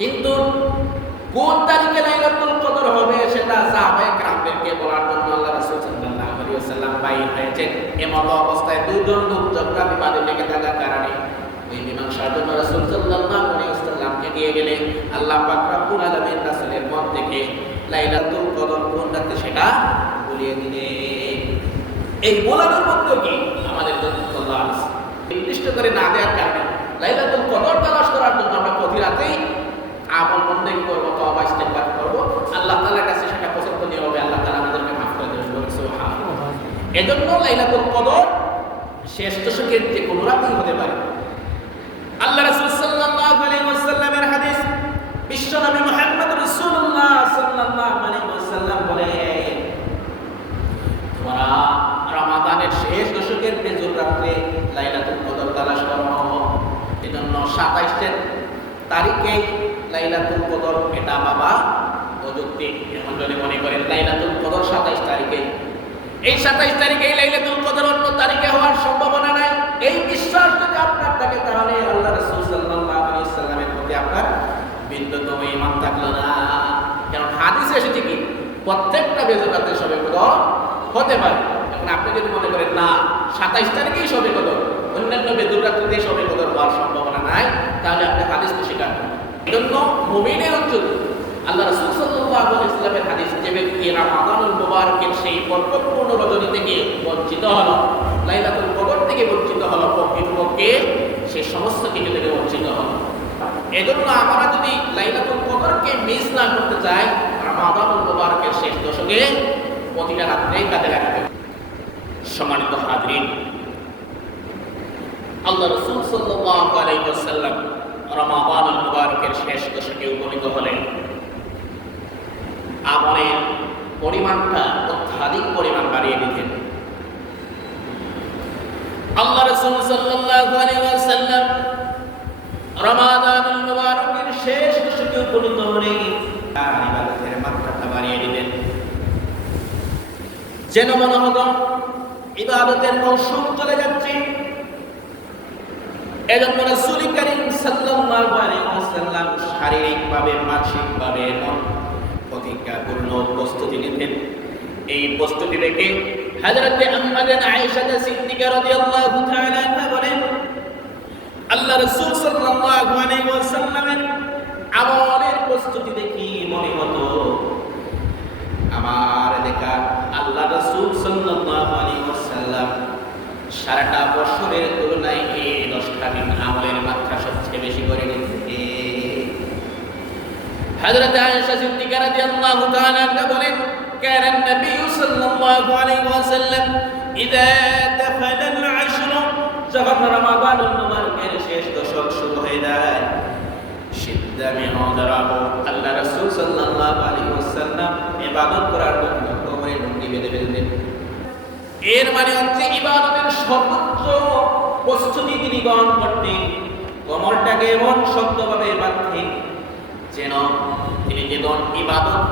কিন্তু কোন তারিখে লাইলাতুল কদর হবে সেটা সাহাবায়ে কেরামদেরকে বলার জন্য আল্লাহ রাসূল সাল্লাল্লাহু আলাইহি ওয়াসাল্লাম বাইর হয়েছেন। এমন অবস্থায় দুইজন লোক ঝগড়া বিবাদে লেগে থাকার কারণে ওই মীমাংসার জন্য রাসূল সাল্লাল্লাহু আলাইহি ওয়াসাল্লামকে নিয়ে গেলেন। আল্লাহ পাক রব্বুল আলামিন রাসূলের মন থেকে লাইলাতুল কদর কোন রাতে সেটা বলিয়ে দিলেন। এই বলানোর মধ্যে কি আমাদের জন্য আল্লাহ নির্দিষ্ট করে না দেওয়ার কারণে লাইলাতুল কদর তালাশ করার জন্য আমরা প্রতি রাতেই আমল বন্দেগী করব, তওবা ইস্তেগফার করব, আল্লাহ তাআলার কাছে সেটা পছন্দনীয় হবে, আল্লাহ তাআলা আমাদেরকে মাফ করে দেবেন। সুবহানাল্লাহ। এজন্য লাইলাতুল কদর শেষ দশকের যে কোনো রাতেই হতে পারে। আল্লাহ রাসূল সাল্লাল্লাহু আলাইহি ওয়াসাল্লামের হাদিস, বিশ্বনবী মুহাম্মদ রাসূলুল্লাহ সাল্লাল্লাহু আলাইহি ওয়াসাল্লাম বলেন, তোমরা রমাদানের শেষ দশকের বেজর রাতে লাইলাতুল কদর তালাশ করো। এজন্য 27 তারিখে লাইলাতুল কদর এটা বাবা অযৌক্তিক। এমন যদি মনে করেন লাইলাতুল কদর 27 তারিখে, এই 27 তারিখে লাইলাতুল কদর অন্য তারিখে হওয়ার সম্ভাবনা নাই, এই বিশ্বাস যদি আপনার থাকে তাহলে আল্লাহ রাসূল সাল্লাল্লাহু আলাইহি ওয়াসাল্লামের প্রতি আপনার বিন্দুতম ঈমান থাকলো না। কারণ হাদিসে এসেছে কি প্রত্যেকটা বেজর রাতে শবে কদর হতে পারে। এখন আপনি যদি মনে করেন না 27 তারিখেই শবে কদর, অন্যান্য বেজর রাতে শবে কদর হওয়ার সম্ভাবনা নাই, তাহলে আপনি হাদিস তো স্বীকার করেন। এজন্য মুমিনের উচিত আল্লাহ রাসূল সাল্লাল্লাহু আলাইহি ওয়াসাল্লামের হাদিস, যে ব্যক্তি রমাদানুল মুবারকের সেই বরকতপূর্ণ রজনী থেকে বঞ্চিত হলো, লাইলাতুল কদর থেকে বঞ্চিত হলো, প্রকৃতপক্ষে সেই সমস্ত কিছু থেকে বঞ্চিত হলো। এজন্য আমরা যদি লাইলাতুল কদরকে মিস না করতে চাই, রমাদানুল মুবারকের শেষ দশকে প্রতিটা রাত্রেই কাজে লাগাতে হবে। সম্মানিত হাজরিন, আল্লাহ রাসূল সাল্লাল্লাহু আলাইহি ওয়াসাল্লাম রমাদানুল মুবারকের শেষ দশকে উপনীত হলেন। আমলের পরিমাণটা অত্যাধিক পরিমাণ বাড়িয়ে দিতেন। আল্লাহ রাসূল সাল্লাল্লাহু আলাইহি ওয়াসাল্লাম রমাদানুল মুবারকের শেষ দশকে উপনীত হলে ইবাদতের মাত্রাটা বাড়িয়ে দিতেন, যেন মনে হতো ইবাদতের মৌসুম চলে যাচ্ছে। এজন্য রাসূল করিম সাল্লাল্লাহু আলাইহি ওয়াসাল্লাম শারীরিকভাবে, মানসিকভাবে প্রতিজ্ঞাপূর্ণ প্রস্তুতি নিতেন। এই প্রস্তুতি দেখে হযরত আম্মা আয়েশা সিদ্দিকা রাদিয়াল্লাহু তাআলা আনহা বলেন, আল্লাহ রাসূল সাল্লাল্লাহু আলাইহি ওয়াসাল্লামের আমলের প্রস্তুতি দেখি মনে হতো আমার দেখা আল্লাহ রাসূল সাল্লাল্লাহু আলাইহি ওয়াসাল্লাম সারাটা বছরের তুলনায় এই 10টা দিন আমলের মাত্রা সবচেয়ে বেশি করে নিতে। হযরত আয়েশা সিদ্দিকা রাদিয়াল্লাহু তাআলা আনহা বলেন, কানা নবী সাল্লাল্লাহু আলাইহি ওয়াসাল্লাম ইযা দাখালা আল-আশর, যখন রমাদানুল মুবারকের শেষ দশক শুরু হয়ে যায়, সিদ্দামে হযরাবু, আল্লাহ রাসূল সাল্লাল্লাহু আলাইহি ওয়াসাল্লাম ইবাদত করার জন্য কোমরে লুঙ্গি বেঁধে ফেলতেন। এর মানে হচ্ছে ইবাদতের সর্বোচ্চ প্রস্তুতি তিনি গ্রহণ করতেন। কোমরটাকে এমন শক্তভাবে বাঁধতেন যেন তিনি যখন ইবাদত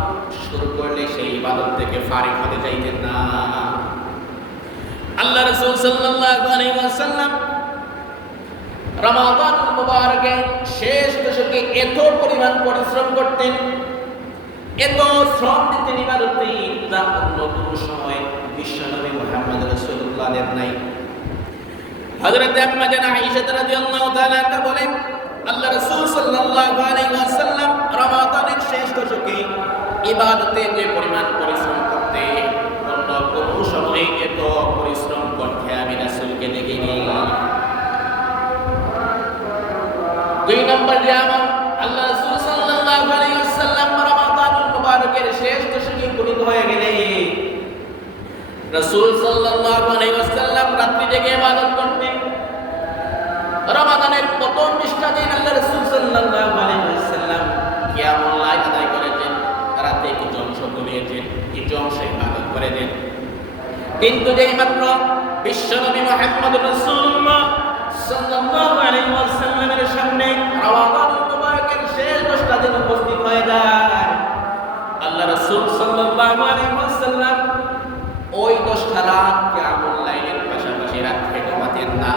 শুরু করলে সেই ইবাদত থেকে ফারিগ হতে চাইতেন না। আল্লাহ রাসূল সাল্লাল্লাহু আলাইহি ওয়াসাল্লাম রমাদানুল মুবারকের শেষ দশকে এত পরিমাণ পরিশ্রম করতেন, এত শ্রম দিতেন ইবাদতে, যা অন্য কোনো সময় বিশ্বনবী মুহাম্মদ রাসূলুল্লাহ দেন নাই। হযরত আম্মা আয়েশা রাদিয়াল্লাহু তাআলা আনহা বলেন, আল্লাহ রাসূল সাল্লাল্লাহু আলাইহি ওয়াসাল্লাম রমাদানের শেষ দশকে ইবাদতে যে পরিমাণ পরিশ্রম করতে, অন্য কোনো সময় এত পরিশ্রম করতে আমি রাসূলকে দেখিনি। 2 নম্বর যে আমার আল্লাহ রাসূল সাল্লাল্লাহু আলাইহি ওয়াসাল্লাম রমাদানুল মুবারকের শেষ দশকে উপনীত হয়ে গেলে রাসূল সাল্লাল্লাহু আলাইহি ওয়াসাল্লাম রাত্রি জেগে ইবাদত করতেন। রমাদানের প্রথম 20টা দিন আল্লাহ রাসূল সাল্লাল্লাহু আলাইহি ওয়াসাল্লাম কিয়ামুল লাইল আদায় করেছেন, রাতে কিছু অংশ ঘুমিয়েছেন, কিছু অংশ ইবাদত করেছেন। কিন্তু যেই মাত্র বিশ্বনবী মুহাম্মদ রাসূলুল্লাহ সাল্লাল্লাহু আলাইহি ওয়াসাল্লামের সামনে রমাদানুল মুবারকের শেষ 10টা দিন উপস্থিত হয়ে যায়, আল্লাহ রাসূল সাল্লাল্লাহু আলাইহি ওয়াসাল্লাম ওই 10টা রাত কিয়ামুল লাইলের পাশাপাশি রাতে ঘুমাতেন না।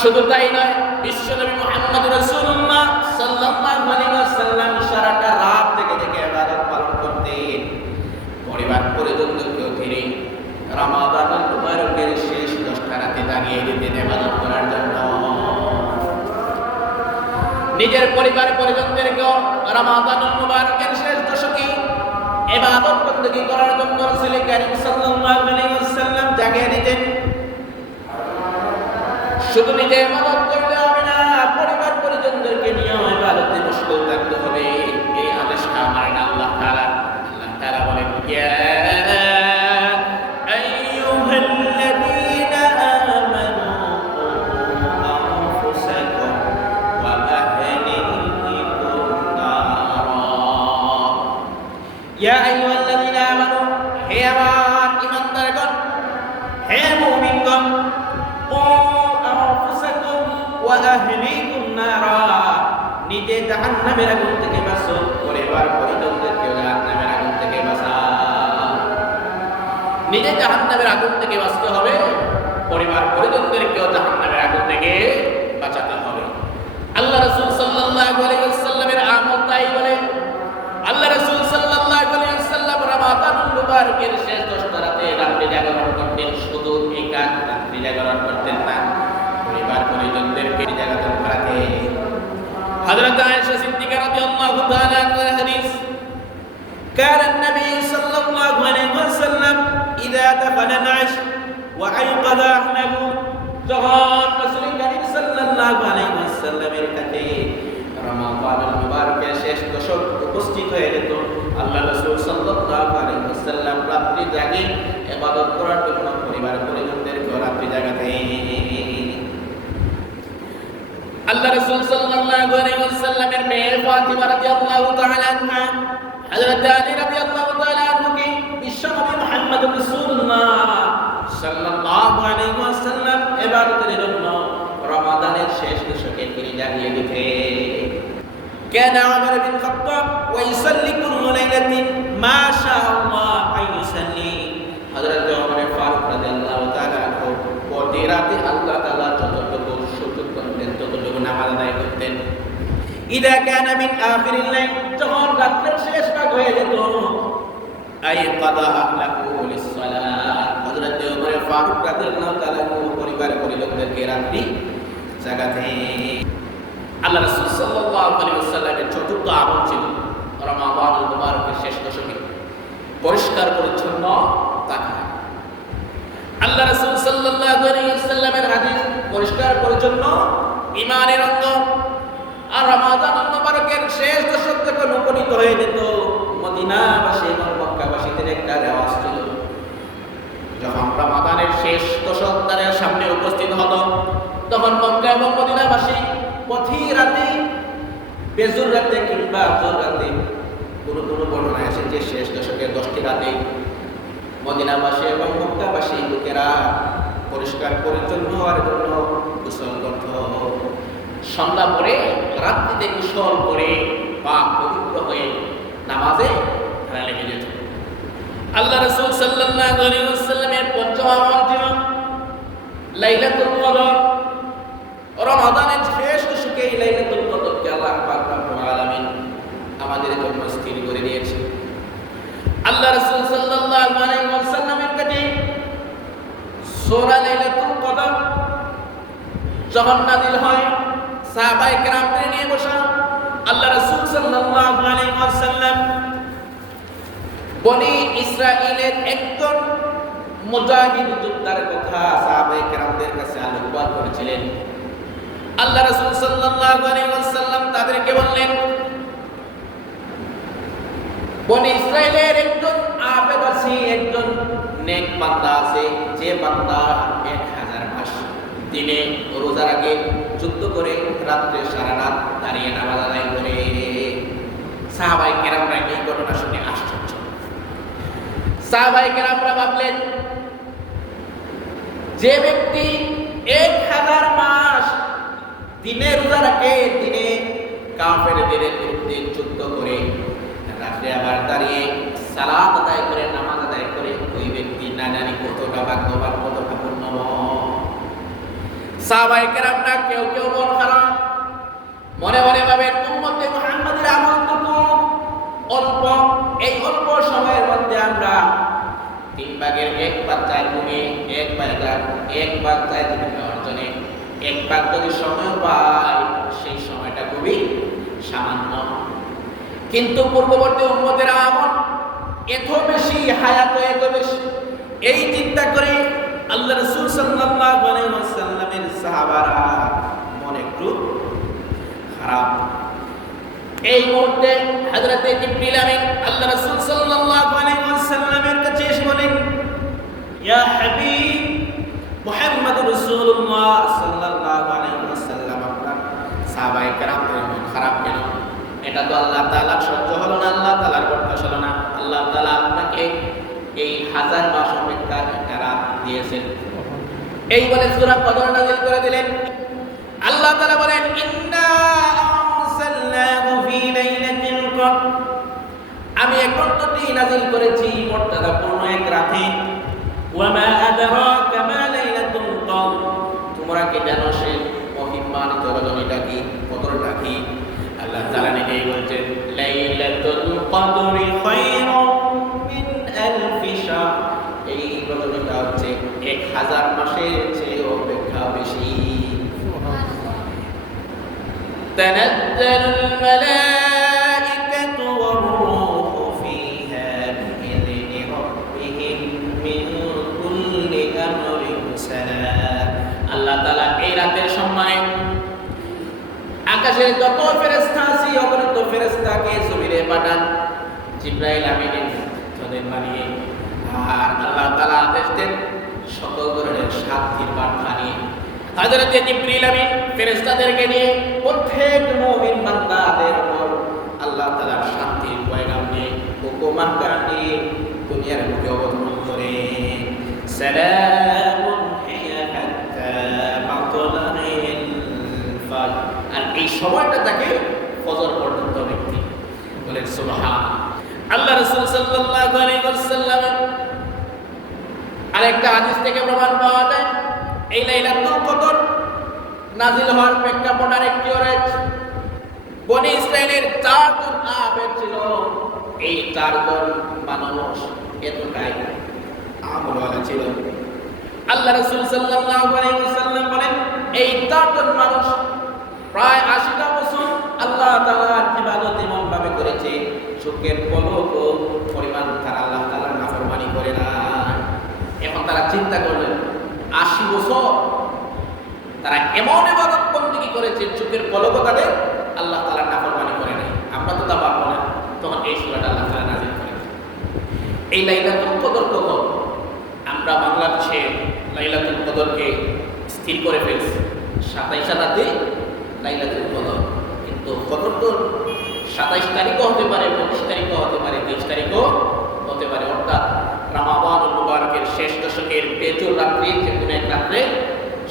শুধু তাই নয়, বিশ্বনবী মুহাম্মদ রাসূলুল্লাহ সাল্লাল্লাহু আলাইহি ওয়াসাল্লাম সারাটা রাত থেকে ইবাদত পালন করতেন। পরিবার পরিজনদেরকেও তিনি রমাদানুল মুবারকের শেষ 10টা রাতে দাঁড়িয়ে দিতেন ইবাদত করার জন্য। নিজের পরিবার পরিজনদেরকেও রমাদানুল মুবারকের শেষ দশকে ইবাদত বندگی করার জন্য রাসূল কারীম সাল্লাল্লাহু আলাইহি ওয়াসাল্লাম জাগিয়ে দিতেন। শুধু নিজে ইবাদত করলে হবে না, পরিবার পরিজনদেরকে নিয়ে ইবাদতে মশগুল থাকতে হবে। এই আদেশটা মানেন আল্লাহ তাআলা। আল্লাহ তাআলা বলেন, ইয়া আইয়ুহাল্লাযীনা আমানু আনফুসাকুম ওয়া আহলিকুম নারা। ইয়া আইয়ুহাল্লাযীনা আমানু, হে আমার ঈমানদারগণ, হে মুমিনগণ, নিজে জাহান্নামের আগুন থেকে বাঁচো, পরিবার পরিজনদেরকে জাহান্নামের আগুন থেকে বাঁচাও। নিজে জাহান্নামের আগুন থেকে বাঁচতে হবে, পরিবার পরিজনদেরকেও জাহান্নামের আগুন থেকে বাঁচাতে হবে। আল্লাহ রাসূল সাল্লাল্লাহু আলাইহি ওয়াসাল্লামের আমল তাই বলে। আল্লাহ রাসূল সাল্লাল্লাহু আলাইহি ওয়াসাল্লাম রমাদানুল মুবারকের শেষ 10টা রাতে রাত্রি জাগরণ করতেন। শুধু একাক রাত্রি জাগরণ করতেন না, পরিবার পরিজনদেরকে জাগাতে পারতে। হযরত আয়েশা সিদ্দিকা রাদিয়াল্লাহু তাআলা আনহার হাদিস, كان النبي صلى الله عليه وسلم اذا دخل العش وايقظ اهله، যখন রাসূল করিম সাল্লাল্লাহু আলাইহি ওয়াসাল্লামের কাছে রমাদানুল মুবারকের শেষ দশক উপস্থিত হয়ে যেত, আল্লাহ রাসূল সাল্লাল্লাহু আলাইহি ওয়াসাল্লাম রাত্রি জাগে ইবাদত করার জন্য পরিবার পরিজনদেরকে রাত্রি জাগাতেন। আল্লাহ রাসূল সাল্লাল্লাহু আলাইহি ওয়াসাল্লামের মেয়ে ফাতিমা রাদিয়াল্লাহু তাআলা আনহা হযরত আলী রাদিয়াল্লাহু তাআলা আনহুকে বিশ্বনবী মুহাম্মদ রাসূলুল্লাহ সাল্লাল্লাহু আলাইহি ওয়াসাল্লাম ইবাদতের জন্য রমাদানের শেষ দশকে তিনি জাগিয়ে দিতেন। كان عمر بن الخطاب ويصلي كل ليلة ما شاء الله أن يصلي। হযরত ওমর ফারুক রাদিয়াল্লাহু তাআলা আনহু প্রতি রাতে আল্লাহ তাআলা যতটুকু সুযোগ করতেন ততটুকু নামাজ আদায় করতেন। ইদা কানা মিন আখিরিল লাইল, যখন রাতের শেষ ভাগ হয়ে যেত, আইকাদা আহলাহু লিস-সালাত, হযরত ওমর ফারুক রাদিয়াল্লাহু তাআলা পরিবার পরিজনদেরকে রাত্রি জাগাতেন। আল্লাহ রাসূল সাল্লাল্লাহু আলাইহি ওয়াসাল্লামের চতুর্থ আমল ছিল রমাদানুল মুবারকের শেষ দশকে পরিষ্কার পরিচ্ছন্ন থাকা। আল্লাহ রাসূল সাল্লাল্লাহু আলাইহি ওয়াসাল্লামের হাদিস, পরিষ্কার পরিচ্ছন্ন ঈমানের অঙ্গ। আর রমাদানুল মুবারকের শেষ দশক যখন উপনীত হয়ে যেত, মদিনাবাসী এবং মক্কাবাসীদের একটা রেওয়াজ ছিল, যখন রমাদানের শেষ দশক তাদের সামনে উপস্থিত হতো, তখন মক্কা এবং মদিনাবাসী প্রতি রাতে, বেজুর রাতে কিংবা জোর রাতে, কোনো কোনো বর্ণনা এসেছে শেষ দশকের 10টি রাতে মদিনাবাসী এবং মক্কাবাসী লোকেরা পরিষ্কার পরিচ্ছন্ন হওয়ার জন্য গোসল করত। সন্ধ্যা পরে রাত্রিতে গোসল করে পাক পবিত্র হয়ে নামাজে লেগে যেত। আল্লাহ রাসূল সাল্লাল্লাহু আলাইহি ওয়াসাল্লামের পঞ্চম আমল ছিল লাইলাতুল কদর। রমাদানের শেষ দশকে লাইলাতুল কদরকে আল্লাহ পাক রব্বুল আলামিন আমাদের জন্য স্থির করে দিয়েছেন। আল্লাহ রাসূল সাল্লাল্লাহু আলাইহি ওয়াসাল্লামের কাছে সূরা লাইলাতুল কদর যখন নাযিল হয়, সাহাবায়ে কেরামদের নিয়ে বসা আল্লাহ রাসূল সাল্লাল্লাহু আলাইহি ওয়াসাল্লাম বনি ইসরাঈলের একজন মুজাহিদ যোদ্ধার কথা সাহাবায়ে কেরামদের কাছে আলোকপাত করেছিলেন। আল্লাহ রাসূল সাল্লাল্লাহু আলাইহি ওয়াসাল্লাম তাদেরকে বললেন, বনি ইসরাঈলের একজন আবেদ আছে, একজন নেক বান্দা আছে, যে বান্দা 1000 মাস দিনে রোজা রাখে, যুদ্ধ করে, রাত্রে সারা রাত দাঁড়িয়ে নামাজ আদায় করে। সাহাবায়ে কেরামরা এই ঘটনা শুনে আশ্চর্য। সাহাবায়ে কেরামরা ভাবলেন, যে ব্যক্তি 1000 মাস দিনে রোজা রাখে, দিনে কাফেরদের বিরুদ্ধে যুদ্ধ করে, রাত্রে আবার দাঁড়িয়ে সালাত আদায় করে, নামাজ আদায় করে, ওই ব্যক্তি না জানি কতটা ভাগ্যবান, কতটা পুণ্যবান। সাহাবায়ে কেরামরা কেউ কেউ মন খারাপ, মনে মনে ভাবেন উম্মতে মুহাম্মাদের আমল তো অল্প, এই অল্প সময়ের মধ্যে আমরা 3/1 চাই ভূমি, 1/1 চাই জীবিকা অর্জনে, 1 যদি সময় পাই সেই সময়টা খুবই সামান্য। কিন্তু পূর্ববর্তী উম্মতের আমল এত বেশি, হায়াত এত বেশি, এই চিন্তা করে আল্লাহ রাসূল সাল্লাল্লাহু আলাইহি ওয়াসাল্লামের সাহাবারা মন একটু খারাপ। এই মুহূর্তে হযরতে জিবরিল আমিন আল্লাহ রাসূল সাল্লাল্লাহু আলাইহি ওয়াসাল্লামের কাছে এসে বলেন, ইয়া হাবিব মুহাম্মদুর রাসূলুল্লাহ সাল্লাল্লাহু আলাইহি ওয়াসাল্লাম, আপনার সাহাবায়ে কেরামদের মন খারাপ কেন? এটা তো আল্লাহ তাআলার সহ্য হলো না, আল্লাহ তাআলার বরদাশত হলো না। আল্লাহ তাআলা আপনাকে এই 1000 মাস অপেক্ষা রাত দিয়েছেন। এই বলে সূরা কদর নাযিল করে দিলেন। আল্লাহ তাআলা বলেন, ইন্না আরসালনাহু ফি লাইলাতিল কদর, আমি এই গ্রন্থটি নাযিল করেছি মর্যাদাপূর্ণ এক রাতে। ওয়া মা আদরাকা মা লাইলাতুল কদর, তোমরা কি জানো সেই মহিমান্বিত রজনীটা কি, কদরটা কি? আল্লাহ তাআলা নিজেই বলছেন, লাইলাতুল কদরি খায়রুম মিন আলফি শাহর, এই রজনীটা হচ্ছে 1000 মাসের চেয়ে অপেক্ষা বেশি। তানাজ্জালুল মালাইকাতু ওয়ার রূহু ফিহা বিইذনি রাব্বিহিম মিন কুল্লি আমরিন সালাম। আল্লাহ তাআলা এই রাতের সম্মানে আকাশের যত ফেরেশতা আছে অগণিত ফেরেশতাকে জমিনে পাঠান জিবরাইল আমিনের তাদের বানিয়ে। আর আল্লাহ তাআলা আদেশ দেন সকল ধরনের শান্তির বার্তা নিয়ে হযরত জিবরিল আমিন ফেরেশতাদেরকে নিয়ে প্রত্যেক মুমিন বান্দাদের উপর আল্লাহ তাআলার শান্তির পয়গাম নিয়ে হুকুমান নিয়ে দুনিয়ার বুকে অবতরণ করে। সালামুন হিয়া হাত্তা মাতলাইল ফাজর, আর এই সময়টা তাকে ফজর পর্যন্ত ব্যক্তি বলেন সুবহান। আল্লাহ রাসূল সাল্লাল্লাহু আলাইহি ওয়াসাল্লাম আরেকটা হাদিস থেকে প্রমাণ পাওয়া যায় এই লাইলাতুল কদর নাযিল হওয়ার প্রেক্ষাপট আরেকটিও রয়েছে। বনি ইসরাইলের 4 জন আবেদ ছিল। এই 4 জন মানুষ এতটাই আমলওয়ালা ছিল, আল্লাহ রাসূল সাল্লাল্লাহু আলাইহি ওয়াসাল্লাম বলেন এই 4 জন মানুষ প্রায় 80টা বছর আল্লাহ তাআলার ইবাদত এমন ভাবে করেছে চোখের পলক পরিমাণ তারা আল্লাহ তাআলার নাফরমানি করে না। এখন তারা চিন্তা করলেন 80 বছর তারা এমন ইবাদত বন্দেগী করেছে চোখের পলকও তাদের আল্লাহ তাআলার নাফরমানি করে নাই, আমরা তো তা পারবো না। তখন এই সূরাটা আল্লাহ তাআলা নাযিল করেন। এই লাইলাতুল কদর কখন আমরা বাংলাদেশে লাইলাতুল কদরকে স্থির করে ফেলছি 27 রাতে লাইলাতুল কদর, কিন্তু কদর তো 27 তারিখও হতে পারে, 25 তারিখও হতে পারে, 23 তারিখও হতে পারে, অর্থাৎ রমাদানুল মুবারকের শেষ দশকের বেজোর রাত্রে যে কোনো এক রাত্রে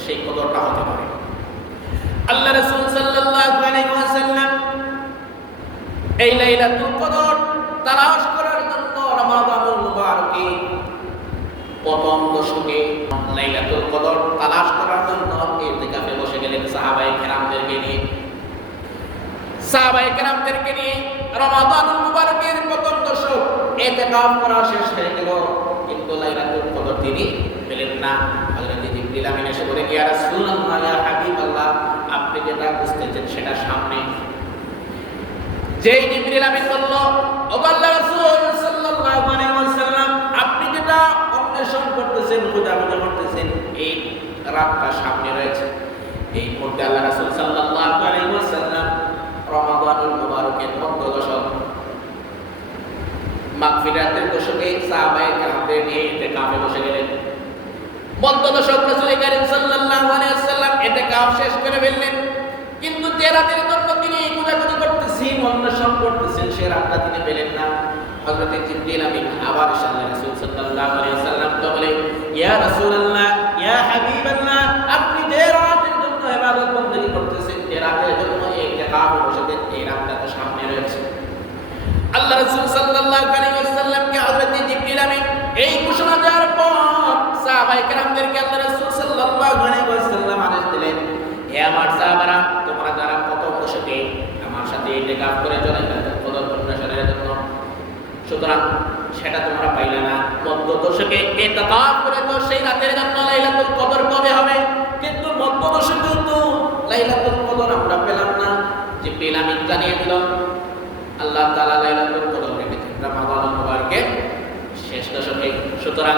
সেই কদরটা হতে পারে। আল্লাহ রাসূল সাল্লাল্লাহু আলাইহি ওয়াসাল্লাম এই লাইলাতুল কদর তালাশ করার জন্য রমাদানুল মুবারকে প্রথম দশকে লাইলাতুল কদর তালাশ করার জন্য ইতিকাফে বসে গেলেন সাহাবায়ে কেরামদেরকে নিয়ে। সাহাবায়ে কেরামদেরকে নিয়ে রমাদানুল মুবারকের প্রথম দশক ইতিকাফ করা শেষ হয়ে গেল, কিন্তু লাইলাতুল কদর তিনি পেলেন না। হযরত জিবরিল আমিন এসে বলে, ইয়া রাসূলুল্লাহ, ইয়া হাবিবাল্লাহ, আপনি যেটা বুঝতেছেন সেটা সামনে। যেই জিবরিল আমিন বলল, ও আল্লাহর রাসূল সাল্লাল্লাহু আলাইহি ওয়াসাল্লাম, আপনি যেটা অন্বেষণ করতেছেন, খোঁজাখুঁজি করতেছেন, এই রাতটা সামনে রয়েছে। এই মুহূর্তে আল্লাহ রাসূল সাল্লাল্লাহু আলাইহি ওয়াসাল্লাম রমাদানুল মুবারকের মধ্য দশক মাগফিরাতের দশকে সাহাবায়ে কেরামদের নিয়ে ইতিকাফে বসে গেলেন। মধ্য দশক রাসূল কারীম সাল্লাল্লাহু আলাইহি ওয়াসাল্লাম ইতিকাফ শেষ করে ফেললেন, কিন্তু যে রাতের জন্য তিনি খোঁজাখুঁজি করতেছেন, অন্বেষণ করতেছেন, সে রাতটা তিনি পেলেন না। হযরত জিবরিল আমিন আবার আল্লাহ রাসূল সাল্লাল্লাহু আলাইহি ওয়াসাল্লাম কে বলে, ইয়া রাসূলুল্লাহ, ইয়া হাবিবাল্লাহ, আপনি যে রাতের জন্য ইবাদত বন্দেগী করতেছেন, যে রাতের জন্য ইতিকাফে বসেছেন, এই রাতটা তো সামনে রয়েছে। আল্লাহ রাসূল সাল্লাল্লাহু আলাইহি ওয়াসাল্লামকে হযরত জিবরিল আমিন এই ঘোষণা দেওয়ার পর সাহাবায়ে কেরামদেরকে আল্লাহ রাসূল সাল্লাল্লাহু আলাইহি ওয়াসাল্লাম আদেশ দিলেন, হে আমার সাহাবারা, তোমরা যারা প্রথম দশকে দশকে ইতিকাফ করে তো সেই রাতের জন্য লাইলাতুল কদর কবে হবে? কিন্তু মধ্য দশকে তো লাইলাতুল কদর আমরা পেলাম না। জিবরিল আমিন জানিয়ে দিল আল্লাহ তাআলা লাইলাতুল কদর রেখেছেন রমাদানুল মুবারকের শেষ দশকে। সুতরাং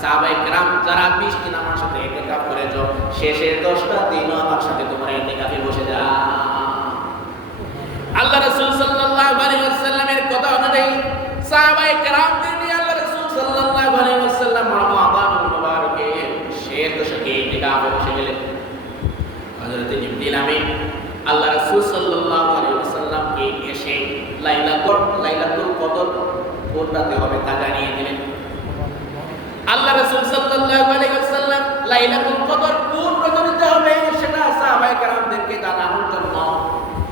সাহাবায়ে কেরাম যারা 20 দিন আমার সাথে ইতিকাফ করেছো, শেষের 10টা দিনও আমার সাথে তোমরা ইতিকাফে বসে যাও। আল্লাহ রাসূল সাল্লাল্লাহু আলাইহি ওয়াসাল্লামের কথা অনুযায়ী সাহাবায়ে কেরামদের নিয়ে আল্লাহ রাসূল সাল্লাল্লাহু আলাইহি ওয়াসাল্লাম রমাদানুল মুবারকের শেষ দশকে ইতিকাফে বসে গেলেন। হযরত জিবরিল আমিন আল্লাহ রাসূল সাল্লাল্লাহু আলাইহি ওয়াসাল্লামকে এসে লাইলাতুল কদর কোন রাতে হবে তা জানিয়ে দিলেন। আল্লাহ রাসূল সাল্লাল্লাহু আলাইহি ওয়াসাল্লাম লাইলাতুল কদর কোন রজনীতে হবে সেটা সাহাবায়ে কেরামদেরকে জানানোর জন্য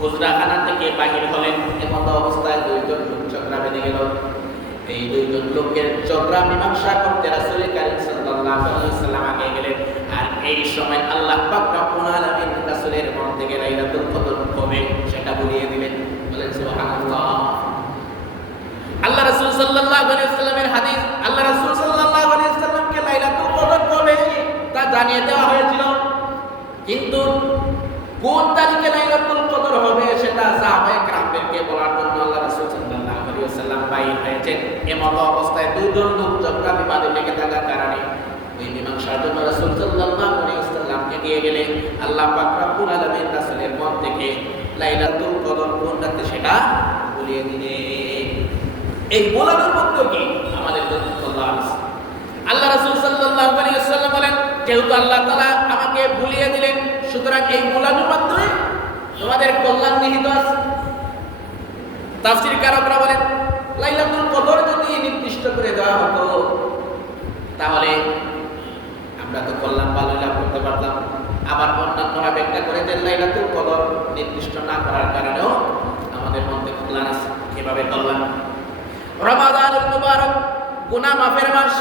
হুজরাখানা থেকে বাহির হলেন। এমন অবস্থায় দুইজন লোক ঝগড়া বেঁধে গেল। এই দুইজন লোকের ঝগড়া মীমাংসা করতে রাসূল কারীম সাল্লাল্লাহু আলাইহি ওয়াসাল্লাম আগে গেলেন। আর এই সময় আল্লাহ পাক রব্বুল আলামিন রাসূলের মন থেকে লাইলাতুল কদর কবে সেটা বলিয়ে দিলেন। বলেন সুবহানাল্লাহ। আল্লাহ রাসূল সাল্লাল্লাহু আলাইহি ওয়াসাল্লামের হাদিস, আল্লাহ রাসূল সাল্লাল্লাহু আলাইহি ওয়াসাল্লামকে লাইলাতুল কদর কবে তা জানিয়ে দেওয়া হয়েছিল, কিন্তু কোন তারিখে লাইলাতুল কদর হবে সেটা সাহাবায়ে কেরামদেরকে বলার জন্য আল্লাহ রাসূল সাল্লাল্লাহু আলাইহি ওয়াসাল্লাম বাইর হয়েছেন। এমন অবস্থায় দুইজন লোক ঝগড়া বিবাদে লেগে থাকার কারণে ওই মীমাংসার জন্য রাসূল সাল্লাল্লাহু আলাইহি ওয়াসাল্লামকে নিয়ে গেলে আল্লাহ পাক রব্বুল আলামিন রাসূলের মন থেকে লাইলাতুল কদর কোন রাতে সেটা বলিয়ে দিলেন। এই বলার মধ্যে কি আমাদের আল্লাহ আল্লাহ রাসূল সাল্লাল্লাহু আলাইহি ওয়াসাল্লাম বলেন, যেহেতু আল্লাহ তাআলা আমাকে ভুলিয়ে দিলেন, সুতরাং এই বলার মাধ্যমে তোমাদের কল্যাণ নিহিত আছে। তাফসীরকারকরা বলেন, লাইলাতুল কদর যদি নির্দিষ্ট করে দেওয়া হতো তাহলে আমরা তো কল্যাণ ভালো লাভ করতে পারতাম। আবার অন্যান্যরা ব্যাখ্যা করে যে লাইলাতুল কদর নির্দিষ্ট না করার কারণেও আমাদের মধ্যে কল্যাণ আছে। কিভাবে কল্যাণ? রমাদানুল মুবারক গুনাহ মাফের মাস,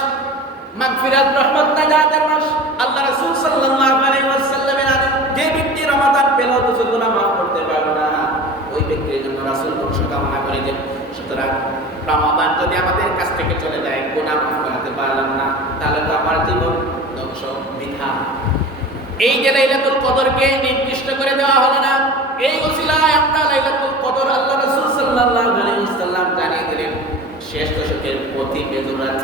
মাগফিরাত রহমত নাজাতের মাস। আল্লাহ রাসূল সাল্লাল্লাহু আলাইহি ওয়াসাল্লামের আদেশ, যে ব্যক্তি রমাদান পেল তো গুনাহ মাফ করতে পারবে না, ওই ব্যক্তির জন্য রাসূল ধ্বংস কামনা করেছেন। সুতরাং রমাদান যদি আমাদের কাছ থেকে চলে যায়, গুনাহ মাফ করতে পারলাম না, তাহলে তো আমার জীবন ধ্বংস, বৃথা। এই যে লাইলাতুল কদরকে নির্দিষ্ট করে দেওয়া হলো না, এই ওসিলায় আমরা লাইলাতুল কদর আল্লাহ রাসূল সাল্লাল্লাহু আলাইহি ওয়াসাল্লাম জানিয়ে দিলেন শেষ দশকের প্রতি বেজুর রাত।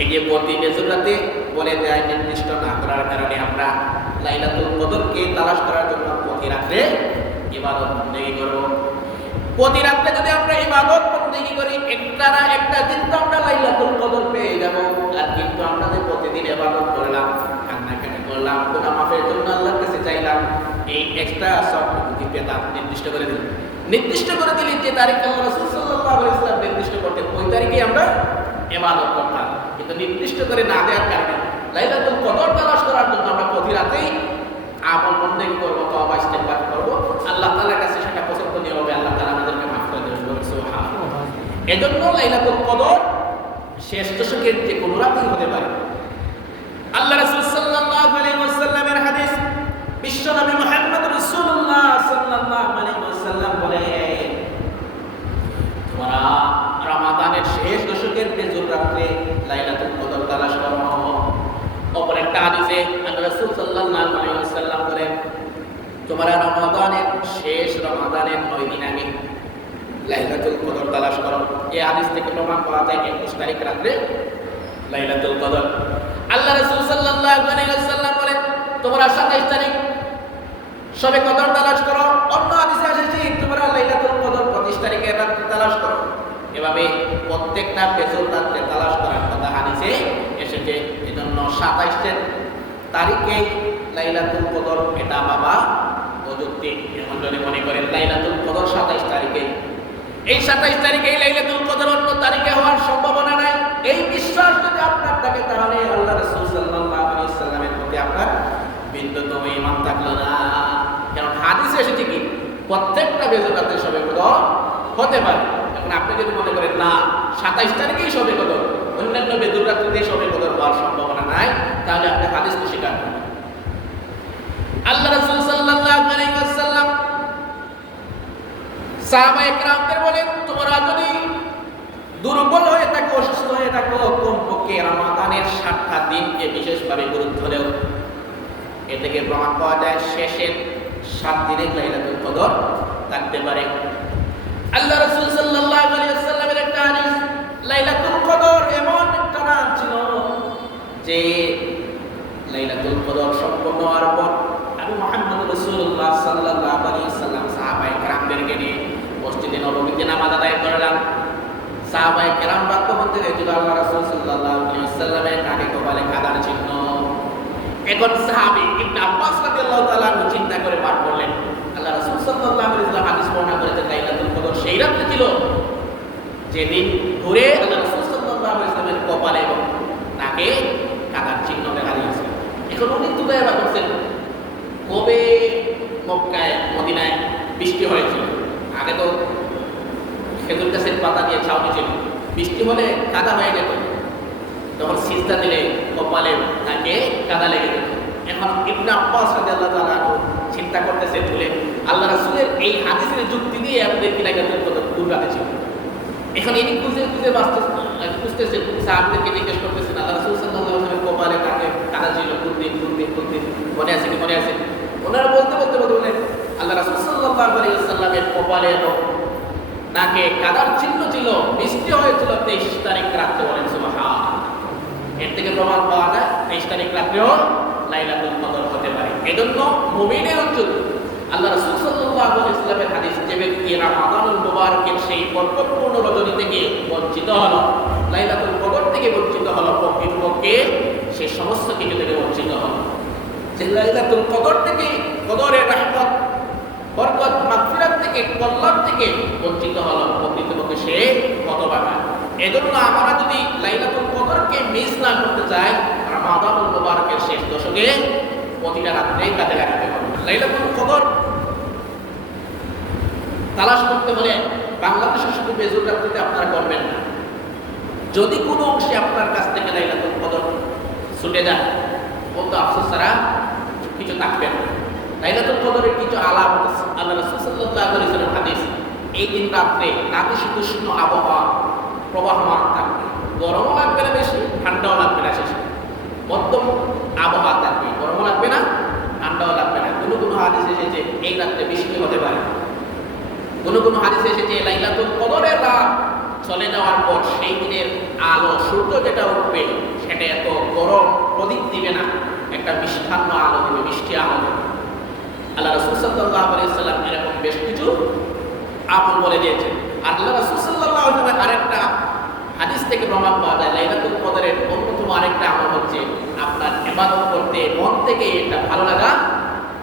এই যে প্রতি বেজুর রাতে বলে দেয় নির্দিষ্ট না করার কারণে আমরা লাইলাতুল কদরকে তালাশ করার জন্য প্রতি রাতে ইবাদত বন্দেগী করব। প্রতি রাতে যদি আমরা ইবাদত বন্দেগী করি, একটা না একটা দিন তো আমরা লাইলাতুল কদর পেয়ে যাব। আর কিন্তু আমরা যে প্রতিদিন ইবাদত করলাম, কান্নাকাটি করলাম, গুনাহ মাফের জন্য আল্লাহর কাছে চাইলাম, এই এক্সট্রা সব কি পেতাম নির্দিষ্ট করে দিলেন। নির্দিষ্ট করে দিলেন যে তারিখ আল্লাহ রাসূল সাল্লাল্লাহু আলাইহি ওয়াসাল্লাম নির্দিষ্ট করতেন, ওই তারিখে আমরা ইবাদত করতাম। কিন্তু নির্দিষ্ট করে না দেওয়ার কারণে লাইলাতুল কদর তালাশ করার জন্য আমরা প্রতি রাতেই আমল বন্দেগী করব, তওবা ইস্তেগফার করব। আল্লাহ তাআলার কাছে সেটা পছন্দনীয় হবে, আল্লাহ তাআলা আমাদেরকে মাফ করে দেবেন। সুবহানাল্লাহ। এজন্য লাইলাতুল কদর শেষ দশকের যে কোনো রাতেই হতে পারে। আল্লাহ রাসূল সাল্লাল্লাহু আলাইহি ওয়াসাল্লামের হাদিস, বিশ্বনবী মুহাম্মদ রাসূলুল্লাহ সাল্লাল্লাহু আলাইহি ওয়াসাল্লাম বলেন, তোমরা রমাদানের শেষ দশকের বেজুর রাতে লাইলাতুল কদর তালাশ করো। অপর একটা হাদিসে আল্লাহ রাসূল সাল্লাল্লাহু আলাইহি ওয়াসাল্লাম বলেন, তোমরা রমাদানের শেষ রমাদানের 9 দিন আগে লাইলাতুল কদর তালাশ করো। এই হাদিস থেকে প্রমাণ পাওয়া যায় 21 তারিখ রাতে লাইলাতুল কদর। আল্লাহ রাসূল সাল্লাল্লাহু আলাইহি ওয়াসাল্লাম বলেন, তোমরা 27 তারিখ সবে কদর তালাশ করো। অন্য হাদিসে এসেছে তোমরা লাইলাতুল কদর 25 তারিখের রাতে তালাশ করো। এভাবে প্রত্যেকটা বেজুর রাতে তালাশ করার কথা হাদিসে এসেছে। এজন্য 27 তারিখে লাইলাতুল কদর এটা বাবা অযুক্তি। এমন যদি মনে করেন লাইলাতুল কদর 27 তারিখে, এই 27 তারিখে লাইলাতুল কদর অন্য তারিখে হওয়ার সম্ভাবনা নাই, এই বিশ্বাস যদি আপনার থাকে, তাহলে আল্লাহ রাসূল সাল্লাল্লাহু আলাইহি ওয়াসাল্লামের প্রতি আপনার বিন্দুতম ঈমান থাকলো না। কারণ হাদিসে এসেছে কি প্রত্যেকটা বেজুর রাতে সবে কদর হতে পারে। এখন আপনি যদি মনে করেন না 27 তারিখেই সবে কদর, অন্যান্য বেজুর রাতে সবে কদর হওয়ার সম্ভাবনা নাই, তাহলে আপনি হাদিসকে স্বীকার করুন। আল্লাহ রাসূল সাল্লাল্লাহু আলাইহি ওয়াসাল্লাম সাহাবায়ে কেরামদের বলেন, তোমরা যদি দুর্বল হয়ে থাকো, অসুস্থ হয়ে থাকো, কমপক্ষে কমপক্ষে রমাদানের 7টা দিনকে বিশেষভাবে গুরুত্ব দেও। এ থেকে প্রমাণ পাওয়া যায় শেষের 7 দিনে লাইলাতুল কদর থাকতে পারে। আল্লাহ রাসূল সাল্লাল্লাহু আলাইহি ওয়াসাল্লামের একটা হাদিস, লাইলাতুল কদর এমন একটা নাম ছিল যে লাইলাতুল কদর সম্পন্ন হওয়ার পর আবু মুহাম্মদ রাসূলুল্লাহ সাল্লাল্লাহু আলাইহি ওয়াসাল্লাম সাহাবায়ে কেরামদেরকে নিয়ে মসজিদে নববীতে নামাজ আদায় করলেন। সাহাবায়ে কেরাম বাক্য বলতে গেছিল আল্লাহ রাসূল সাল্লাল্লাহু আলাইহি ওয়াসাল্লামের নাকে কপালে কাদার চিহ্ন। এখন সাহাবী ইবনে আব্বাস রাদিয়াল্লাহু তাআলা চিন্তা করে বার করলেন, আল্লাহ রাসূল সাল্লাল্লাহু আলাইহি ওয়াসাল্লাম হাদিস বর্ণনা করেছেন লাইলাতুল কদর সেই রাতে ছিল যেদিন ঘুরে আল্লাহ রাসূল সাল্লাল্লাহু আলাইহি ওয়াসাল্লামের কপালে এবং নাকে কাদার চিহ্ন দেখা দিয়েছে। এখন উনি তুলাইবা করছেন কবে মক্কায় মদিনায় বৃষ্টি হয়েছিল। আগে তো খেজুর গাছের পাতা দিয়ে ছাউনি ছিল, বৃষ্টি হলে কাদা হয়ে যেত, তখন সিজদা দিলে কপালে নাকে কাদা লেগে যেত। এখন ইবনে আব্বাস রাদিয়াল্লাহু তাআলা চিন্তা করতেছে বলে আল্লাহ রাসূলের এই হাদিসের যুক্তি দিয়ে আমাদের কি লাইলাতুল কদর দুর্গাতে ছিল। এখন ইনি খুঁজে বুঝতেছে সাহাবীদেরকে জিজ্ঞেস করতেছেন আল্লাহ রাসূল সাল্লাল্লাহু আলাইহি ওয়াসাল্লামের কপালে নাকে কাদা ছিল কোন দিন মনে আছে কি মনে আছে? ওনারা বলতে বলেন আল্লাহ রাসূল সাল্লাল্লাহু আলাইহি ওয়াসাল্লামের কপালে এবং নাকে কাদার চিহ্ন ছিল, বৃষ্টি হয়েছিল 23 তারিখ রাতে। বলেন সুবহানাল্লাহ। এর থেকে প্রমাণ পাওয়া যায় 23 তারিখ রাতেও লাইলাতুল কদর হতে পারে। এজন্য মুমিনের উচিত আল্লাহ রাসূল সাল্লাল্লাহু আলাইহি ওয়াসাল্লামের হাদিস, যে ব্যক্তি রমাদানুল মুবারকের সেই বরকতপূর্ণ রজনী থেকে বঞ্চিত হলো, লাইলাতুল কদর থেকে বঞ্চিত হলো, প্রকৃতপক্ষে সে সমস্ত কিছু থেকে বঞ্চিত হলো। যে লাইলাতুল কদর থেকে, কদরের রহমত, বরকত, মাগফিরাত থেকে, কল্যাণ থেকে বঞ্চিত হলো, প্রকৃতপক্ষে সে হতভাগা। এজন্য আমরা যদি লাইলাতুল কদরকে মিস না করতে চাই, রমাদানুল মুবারকের শেষ দশকে প্রতিটা রাত্রে কাজে লাগাতে হবে। লাইলাতুল কদর তালাশ করতে হলে বাংলাদেশের শুধু বেজুর রাত্রিতে আপনারা করবেন না। যদি কোনো অংশে আপনার কাছ থেকে লাইলাতুল কদর ছুটে যায়, বলতো আফসোস ছাড়া কিছু থাকবে না। লাইলাতুল কদরের কিছু আলামত আল্লাহ রাসূল সাল্লাল্লাহু আলাইহি ওয়াসাল্লাম হাদিস, এই দিন রাত্রে নাতিশীতোষ্ণ আবহাওয়া প্রবাহমান থাকবে, গরমও লাগবে না বেশি, ঠান্ডাও লাগবে না শেষে, মধ্যম আবহাওয়া থাকবে, গরমও লাগবে না, ঠান্ডাও লাগবে না। কোনো হাদিস এসেছে এই রাত্রে বৃষ্টি হতে পারে, কোনো হাদিস এসেছে লাইলাতুল কদরের রাত চলে যাওয়ার পর সেই দিনের আলো, সূর্য যেটা উঠবে সেটা এত গরম প্রদীপ দিবে না, একটা মিষ্টান্ন আলো দিবে, মিষ্টি আলো দিবে। আল্লাহ রাসূল সাল্লাল্লাহু আলাইহি ওয়াসাল্লাম এরকম বেশ কিছু আমল বলে দিয়েছেন। আর আল্লাহ রাসূল সাল্লাল্লাহু আলাইহি ওয়াসাল্লাম আরেকটা হাদিস থেকে প্রমাণ পাওয়া যায় লাইলাতুল কদরের অন্যতম আরেকটা আমল হচ্ছে আপনার ইবাদত করতে মন থেকে একটা ভালো লাগা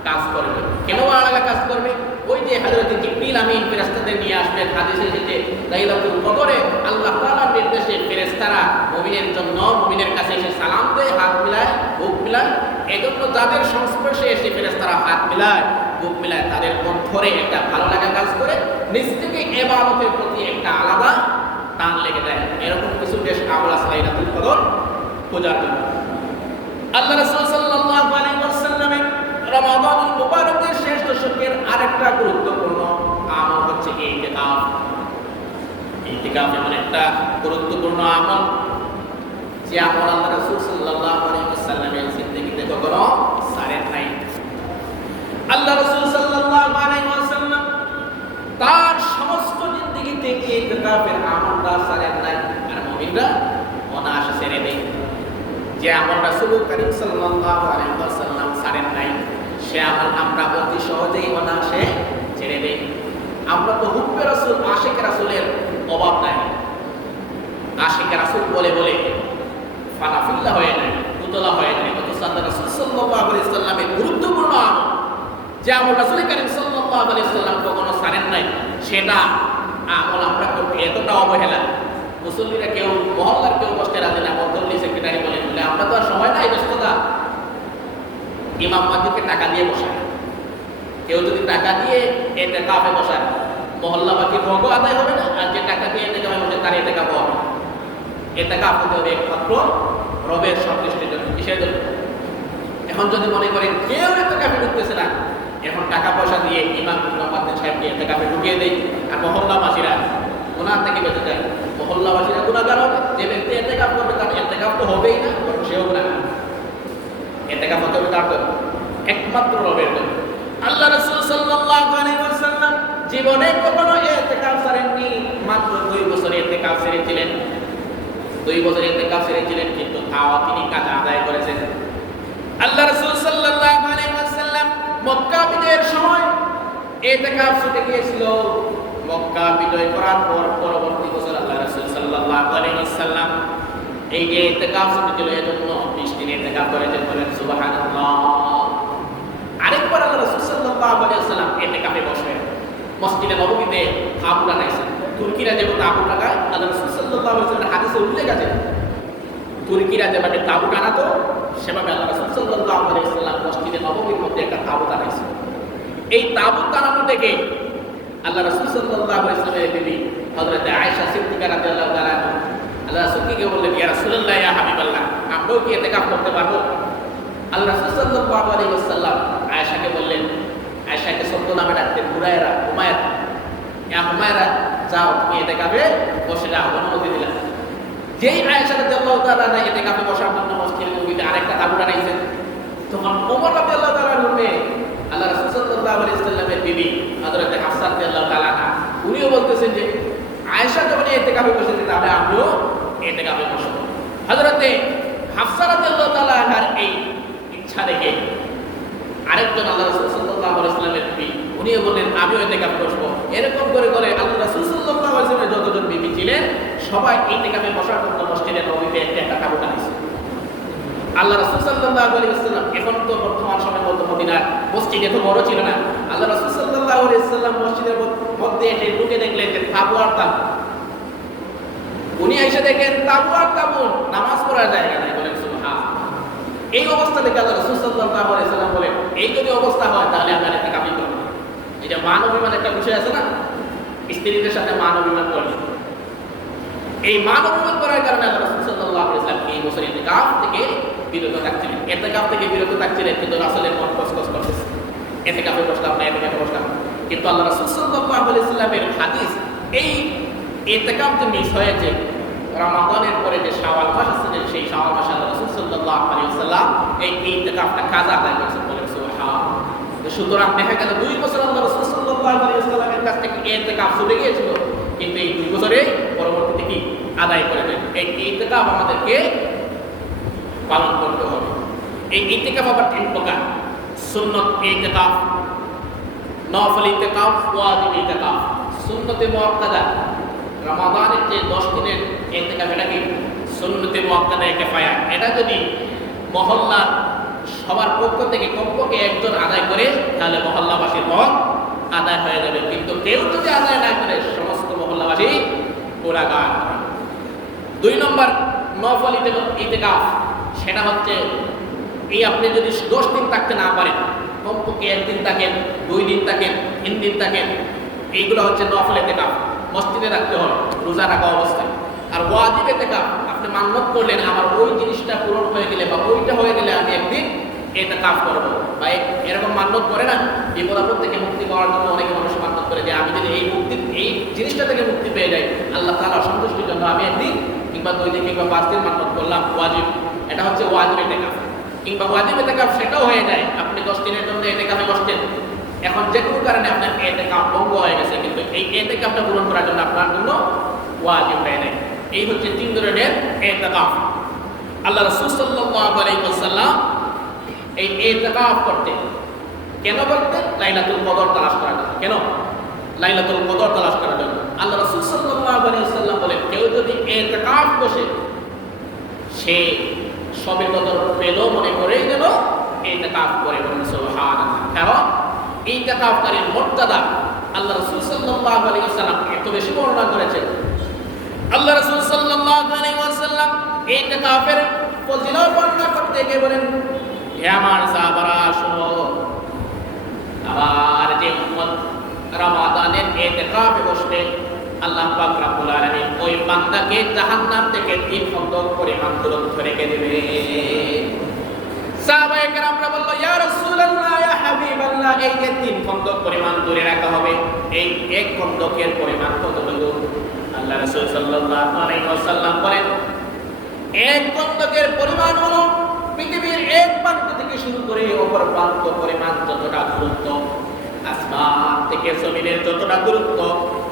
কাজ করবে। কেন ভালো লাগা কাজ করবে? ওই যে হযরত জিবরিল আমিন ফেরেশতাদের নিয়ে আসবেন, হাদিসে এসেছে লাইলাতুল কদরে আল্লাহ তাআলার নির্দেশে ফেরেশতারা মুমিনের জন্য মুমিনের কাছে এসে সালাম দেয়, হাত মিলায়, বুক মিলায়। এজন্য যাদের সংস্পর্শে এসে ফেরেশতারা হাত মিলায়, বুক মিলায়, তাদের অন্তরে একটা ভালো লাগা কাজ করে, নিজ থেকে ইবাদতের প্রতি একটা আলাদা টান লেগে যায়। এরকম কিছু বেশ আমল আছে লাইলাতুল কদর খোঁজার জন্য। আল্লাহ রাসূল সাল্লাল্লাহু আলাইহি ওয়াসাল্লামের রমাদানুল মুবারকের শেষ দশকের আরেকটা গুরুত্বপূর্ণ আমল হচ্ছে ইতিকাফ। ইতিকাফ এমন একটা গুরুত্বপূর্ণ আমল যে আমল আল্লাহ রাসূল সাল্লাল্লাহু আলাইহি ওয়াসাল্লামের জিন্দেগিতে কখনো ছাড়েন নাই। আল্লাহ রাসূল সাল্লাল্লাহু আলাইহি ওয়াসাল্লাম তার সমস্ত জিন্দেগিতে ইতিকাফের আমলটা ছাড়েন নাই, আর মুমিনরা অনায়াসে ছেড়ে দেয়। যে আমল রাসূল করিম সাল্লাল্লাহু আলাইহি ওয়াসাল্লাম ছাড়েন নাই, সে আমল আমরা অতি সহজেই অনায়াসে ছেড়ে দেই। আমরা তো হুব্বে রাসূল, আশিক রাসূলের অভাব নাই। আশিক রাসূল বলে বলে ফানাফিল্লাহ হয়ে যায়, উতলা হয়ে যায়। অথচ আল্লাহ রাসূল সাল্লাল্লাহু আলাইহি ওয়াসাল্লামের গুরুত্বপূর্ণ আমল, যে আমল রাসূল করিম সাল্লাল্লাহু আলাইহি ওয়াসাল্লাম কখনো ছাড়েন নাই, সেটা আমল আমরা করতে এতটা অবহেলা। মুসল্লিরা কেউ, মহল্লার কেউ বসতে রাজি না, মধ্যলি সেক্রেটারি বলে বলে আমরা তো আর সময় নাই, ব্যস্ততা। ইমাম মাজিদকে টাকা দিয়ে বসায়, কেউ যদি টাকা দিয়ে ইতিকাফে বসায়, মহল্লাবাসীর হকও আদায় হবে না, আর যে টাকা দিয়ে ইতিকাফে বসে তার ইতিকাফ হবে। ইতিকাফ হতে হবে একমাত্র রবের সন্তুষ্টির জন্য, কিসের জন্য? এখন যদি মনে করেন কেউ ইতিকাফে ঢুকতেছে না, এখন টাকা পয়সা দিয়ে ইমাম মুহাম্মদ সাহেবকে ইতিকাফে ঢুকিয়ে দেয়, আর মহল্লাবাসীরা গুনাহ থেকে বেঁচে যায়। মহল্লাবাসীরা গুনাহগার হবে, যে ব্যক্তি ইতিকাফ করবে তার ইতিকাফ তো হবেই না, বরং সেও না। ইতিকাফ হতে হবে তার জন্য, একমাত্র রবের জন্য। আল্লাহ রাসূল সাল্লাল্লাহু আলাইহি ওয়াসাল্লাম জীবনে কখনো ইতিকাফ ছাড়েননি। মাত্র 2 বছর ইতিকাফ ছেড়েছিলেন, 2 বছর ইতিকাফ ছেড়েছিলেন, কিন্তু তাও তিনি কাজা আদায় করেছেন। আল্লাহ রাসূল সাল্লাল্লাহু আলাইহি ওয়াসাল্লাম মক্কা বিজয়ের সময় ইতিকাফ ছুটে গিয়েছিল। মক্কা বিজয় করার পর পরবর্তী বছর আল্লাহ রাসূল সাল্লাল্লাহু আলাইহি ওয়াসাল্লাম এই যে ইতিকাফ ছুটেছিল এজন্য 20 দিন ইতিকাফ করেছেন, বলেন সুবহানাল্লাহ। আরেকবার আল্লাহ রাসূল সাল্লাল্লাহু আলাইহি ওয়াসাল্লাম ইতিকাফে বসে মসজিদে নববীতে তাঁবু লাগাইছেন। তুর্কিরা যেমন তাঁবু লাগায়, আল্লাহ রাসূল সাল্লাল্লাহু আলাইহি ওয়াসাল্লাম হাদিসে উল্লেখ আছে তুর্কিরা যেভাবে তাঁবু টানাতো সেভাবে আল্লাহ রাসূল সাল্লাল্লাহু আলাইহি ওয়াসাল্লাম মসজিদে নববীর মধ্যে একটা তাঁবু টানাইছেন। এই তাঁবু টানানো থেকে আল্লাহ রাসূল সাল্লাল্লাহু আলাইহি ওয়াসাল্লামের বিবি হযরত আয়েশা সিদ্দিকা রাদিয়াল্লাহু তাআলা আল্লাহ রাসূলকে বললেন, ইয়া রাসূলুল্লাহ, ইয়া হাবিবাল্লাহ, আমরাও কি ইতিকাফ করতে পারবো? আল্লাহ রাসূল সাল্লাল্লাহু আলাইহি ওয়াসাল্লাম আয়েশাকে বললেন, আয়েশাকে সত্য নামে ডাকতেন, হুরায়রা, হুমায়রা, ইয়া হুমায়রা, যাও তুমি ইতিকাফে বসে যাও, অনুমতি দিলাম। যেই আয়েশা রাদিয়াল্লাহু তাআলা ইতিকাফে বসার জন্য মসজিদে নববীতে আরেকটা তাঁবু টানাইছেন, তখন ওমর রাদিয়াল্লাহু তাআলার রূপে আল্লাহ রাসূল সাল্লাল্লাহু আলাইহি ওয়াসাল্লামের বিবি হযরত হাফসা রাদিয়াল্লাহু তাআলা উনিও বলতেছেন যে আয়েশা যখন ইতিকাফে বসেছে তাহলে আমিও ইতিকাফে বসবো। হযরত হাফসা রাদিয়াল্লাহু তাআলা আনহার এই ইচ্ছা দেখে আরেকজন আল্লাহ রাসূল সাল্লাল্লাহু আলাইহি ওয়াসাল্লামের বিবি উনিও বললেন আমিও ইতিকাফে বসবো। এরকম করে করে আল্লাহ রাসূল সাল্লাল্লাহু আলাইহি ওয়াসাল্লামের যতজন বিবি ছিলেন সবাই ইতিকাফে বসার জন্য মসজিদে নববীতে একটা তাঁবু টানিয়েছে। আল্লাহ রাসূল সাল্লাল্লাহু আলাইহি ওয়াসাল্লাম এখন তো বর্তমান সময়ের মধ্যে মদিনার মসজিদ এত বড় ছিল না। আল্লাহ রাসূল সাল্লাল্লাহু আলাইহি ওয়াসাল্লাম মসজিদের মধ্যে এসে ঢুকে দেখলেন যে তাঁবু আর তাঁবু। উনি এসে দেখেন তাঁবু আর তাঁবু, নামাজ পড়ার জায়গা নাই, বলেন সুবহানাল্লাহ। এই অবস্থা দেখে আল্লাহ রাসূল সাল্লাল্লাহু আলাইহি ওয়াসাল্লাম বলেন, এই যদি অবস্থা হয় তাহলে আমরা ইতিকাফই করব না। এই যে মান অভিমান একটা বিষয় আছে না, স্ত্রীদের সাথে মান অভিমান করে, এই মান অভিমান করার কারণে আল্লাহ রাসূল সাল্লাল্লাহু আলাইহি ওয়াসাল্লাম এই বছর ইতিকাফ থেকে বিরত থাকছিলেন। ইতিকাফ থেকে বিরত থাকছিলেন, কিন্তু রাসূলের মন কসকস করতেছে, ইতিকাফে বসলাম না, ইতিকাফে বসলাম। কিন্তু আল্লাহ রাসূল সাল্লাল্লাহু আলাইহি ওয়াসাল্লামের হাদিস এই ইতিকাফ যে মিস হয়েছে রমাদানের পরে যে শাওয়াল মাস আছে, যে সেই শাওয়াল মাসে আল্লাহ রাসূল সাল্লাল্লাহু আলাইহি ওয়াসাল্লাম এই ইতিকাফটা কাজা আদায় করেছেন, বলেন সুবহানাল্লাহ। সুতরাং দেখা গেল 2 বছর আল্লাহ রাসূল সাল্লাল্লাহু আলাইহি ওয়াসাল্লামের কাছ থেকে ইতিকাফ ছুটে গিয়েছিল, কিন্তু এই 2 বছরে পরবর্তীতে কি আদায় করে দেন। এই ইতিকাফ আমাদেরকে পালন করতে হবে। এই ইতিকাফ আবার 3 প্রকার: সুন্নত ইতিকাফ, নফল ইতিকাফ, ওয়াজিব ইতিকাফ। সুন্নতে মুআক্কাদা, রমাদানের যে 10 দিনের ইতিকাফ, এটা কি সুন্নতে মুআক্কাদা কিফায়া। এটা যদি মহল্লার সবার পক্ষ থেকে কমপক্ষে একজন আদায় করে তাহলে মহল্লাবাসীর হক আদায় হয়ে যাবে। কিন্তু কেউ যদি আদায় না করে সমস্ত মহল্লাবাসী গুনাহগার। 2 নম্বর নফল ইতিকাফ, সেটা হচ্ছে এই আপনি যদি 10 দিন থাকতে না পারেন, কমপক্ষে 1 দিন থাকেন, 2 দিন থাকেন, 3 দিন থাকেন, এইগুলো হচ্ছে নফল ইতিকাফ, মসজিদে রাখতে হবে রোজা রাখা অবস্থায়। আর ওয়াজিব ইতিকাফ, আপনি মান্যত করলেন আমার ওই জিনিসটা পূরণ হয়ে গেলে বা ওইটা হয়ে গেলে আমি একদিন ইতিকাফ করব, বা এরকম মান্যত করে না, বিপদ আপদ থেকে মুক্তি পাওয়ার জন্য অনেকে মানুষ মান্যত করে যে আমি যদি এই জিনিসটা থেকে মুক্তি পেয়ে যাই, আল্লাহ তাআলা সন্তুষ্টির জন্য আমি একদিন কিংবা 2 দিন কিংবা 5 দিন মান্যত করলাম, ওয়াজিব। এটা হচ্ছে ওয়াজিব ইতিকাফ। কিংবা ওয়াজিব ইতিকাফ সেটাও হয়ে যায় আপনি 10 দিনের জন্য ইতিকাফে বসতেন, এখন যে কোনো কারণে আপনার ইতিকাফ ভঙ্গ হয়ে গেছে, কিন্তু এই ইতিকাফটা পূরণ করার জন্য আপনার জন্য ওয়াজিব হয়ে যায়। এই হচ্ছে 3 ধরনের ইতিকাফ। আল্লাহ রাসূল সাল্লাল্লাহু আলাইহি ওয়াসাল্লাম এই ইতিকাফ করতে কেন করতেন? লাইলাতুল কদর তালাশ করার জন্য। কেন? লাইলাতুল কদর তালাশ করার জন্য। আল্লাহ রাসূল সাল্লাল্লাহু আলাইহি ওয়াসাল্লাম বলেন, কেউ যদি ইতিকাফ বসে সে সবে কদর পেল মনে করেই যেন ইতিকাফ করে, বলেন সুবহানাল্লাহ। কারণ ইতিকাফকারীর মর্যাদা আল্লাহ রাসূল সাল্লাল্লাহু আলাইহি ওয়াসাল্লাম এত বেশি বর্ণনা করেছেন। আল্লাহ রাসূল সাল্লাল্লাহু আলাইহি ওয়াসাল্লাম ইতিকাফের ফজিলত বর্ণনা করতে গিয়ে বলেন, হে আমার সাহাবারা শুনো, আমার যে উম্মত রমাদানের ইতিকাফে বসবে আল্লাহ পাক রব্বুল আলামিন ওই বান্দাকে জাহান্নাম থেকে 3 খন্দক পরিমাণ দূরত্ব রেখে দেবে। সাহাবায়ে কেরামরা বলল, ইয়া রাসূলুল্লাহ, ইয়া হাবিবাল্লাহ, এই যে 3 খন্দক পরিমাণ দূরে রাখা হবে, এই 1 খন্দকের পরিমাণ কতটুকু? আল্লাহ রাসূল সাল্লাল্লাহু আলাইহি ওয়াসাল্লাম বলেন, এক খন্দকের পরিমাণ হলো পৃথিবীর এক প্রান্ত থেকে শুরু করে অপর প্রান্ত পরিমাণ যতটা দূরত্ব, আসমান থেকে জমিনের যতটা দূরত্ব,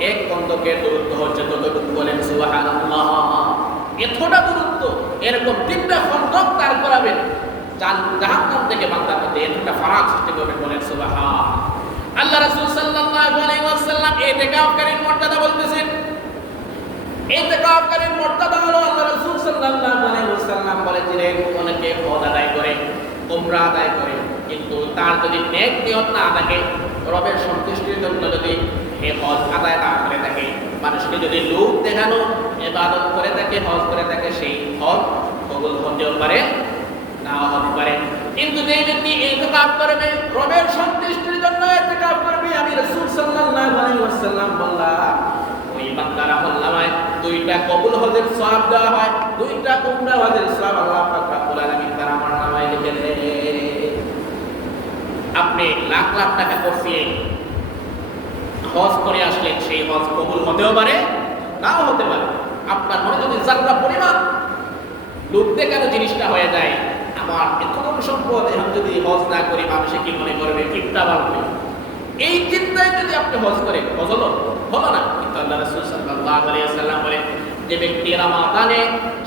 এক খন্দকের দূরত্ব হচ্ছে ততটুকু। বলেন সুবহানাল্লাহ। এতটা দূরত্ব, এরকম 3টা খন্দক তার করাবেন জাহান্নাম থেকে বান্দার মধ্যে, এতটা ফারাক সৃষ্টি করবেন। বলেন সুবহান। আল্লাহ রাসূল সাল্লাল্লাহু আলাইহি ওয়াসাল্লাম ইতিকাফকারীর মর্যাদা বলতেছেন। ইতিকাফকারীর মর্যাদা হলো আল্লাহ রাসূল সাল্লাল্লাহু আলাইহি ওয়াসাল্লাম বলেছিলেন, অনেকে হজ আদায় করে, উমরা আদায় করে, কিন্তু তার যদি নেক নিয়ত না থাকে, রবের সন্তুষ্টির জন্য যদি এই হজ আদায় না করে থাকে, মানুষকে যদি লোক দেখানো ইবাদত করে থাকে, হজ করে থাকে, সেই হজ কবুল হতেও পারে, নাও হতে পারে। কিন্তু যে ব্যক্তি ইতিকাফ করবে, রবের সন্তুষ্টির জন্য ইতিকাফ করবে, আমি রাসূল সাল্লাল্লাহু আলাইহি ওয়াসাল্লাম বললাম, ওই বান্দার আমলনামায় 2টা কবুল হজের সওয়াব দেওয়া হয়, 2টা উমরা হজের সওয়াব আল্লাহ পাক রব্বুল আলামিন তার আমলনামায় লিখে দেন। আপনি লাখ লাখ টাকা খরচিয়ে হজ করে আসলেন, সেই হজ কবুল হতেও পারে, নাও হতে পারে। আপনার মনে যদি যাত্রা পরিমাণ লোক দেখানো জিনিসটা হয়ে যায়, আমার এত কম সম্পদ, এখন যদি হজ না করি মানুষে কি মনে করবে, কিপটা বাড়বে, এই চিন্তায় যদি আপনি হজ করেন, হজ হলো না। কিন্তু আল্লাহ রাসূল সাল্লাল্লাহু আলাইহি ওয়াসাল্লাম বলেন, যে ব্যক্তি রমাদানে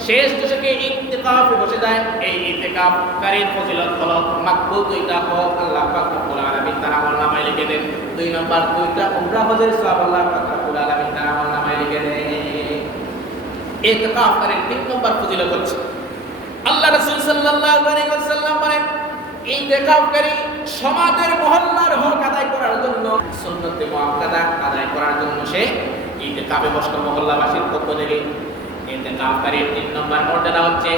শেষ দশকে ইতিকাফে বসে যায়, এই ইতিকাফকারীর ফজিলত হলো মাকবুল 2টা হজ আল্লাহ পাক রব্বুল আলামিন তার আমলনামায় লিখে দেন। 2 নম্বর 2টা উমরা হজের সওয়াব আল্লাহ পাক রব্বুল আলামিন তার আমলনামায় লিখে দেন। ইতিকাফকারীর 3 নম্বর ফজিলত হচ্ছে, আল্লাহ রাসূল সাল্লাল্লাহু আলাইহি ওয়াসাল্লাম বলেন, ইতিকাফকারী সমাজের মহল্লার হক আদায় করার জন্য, সুন্নতে মুআক্কাদা আদায় করার জন্য সে ইতিকাফে বসে মহল্লাবাসীর পক্ষ থেকে। ইতিকাফকারীর 3 নম্বর মর্যাদা হচ্ছে,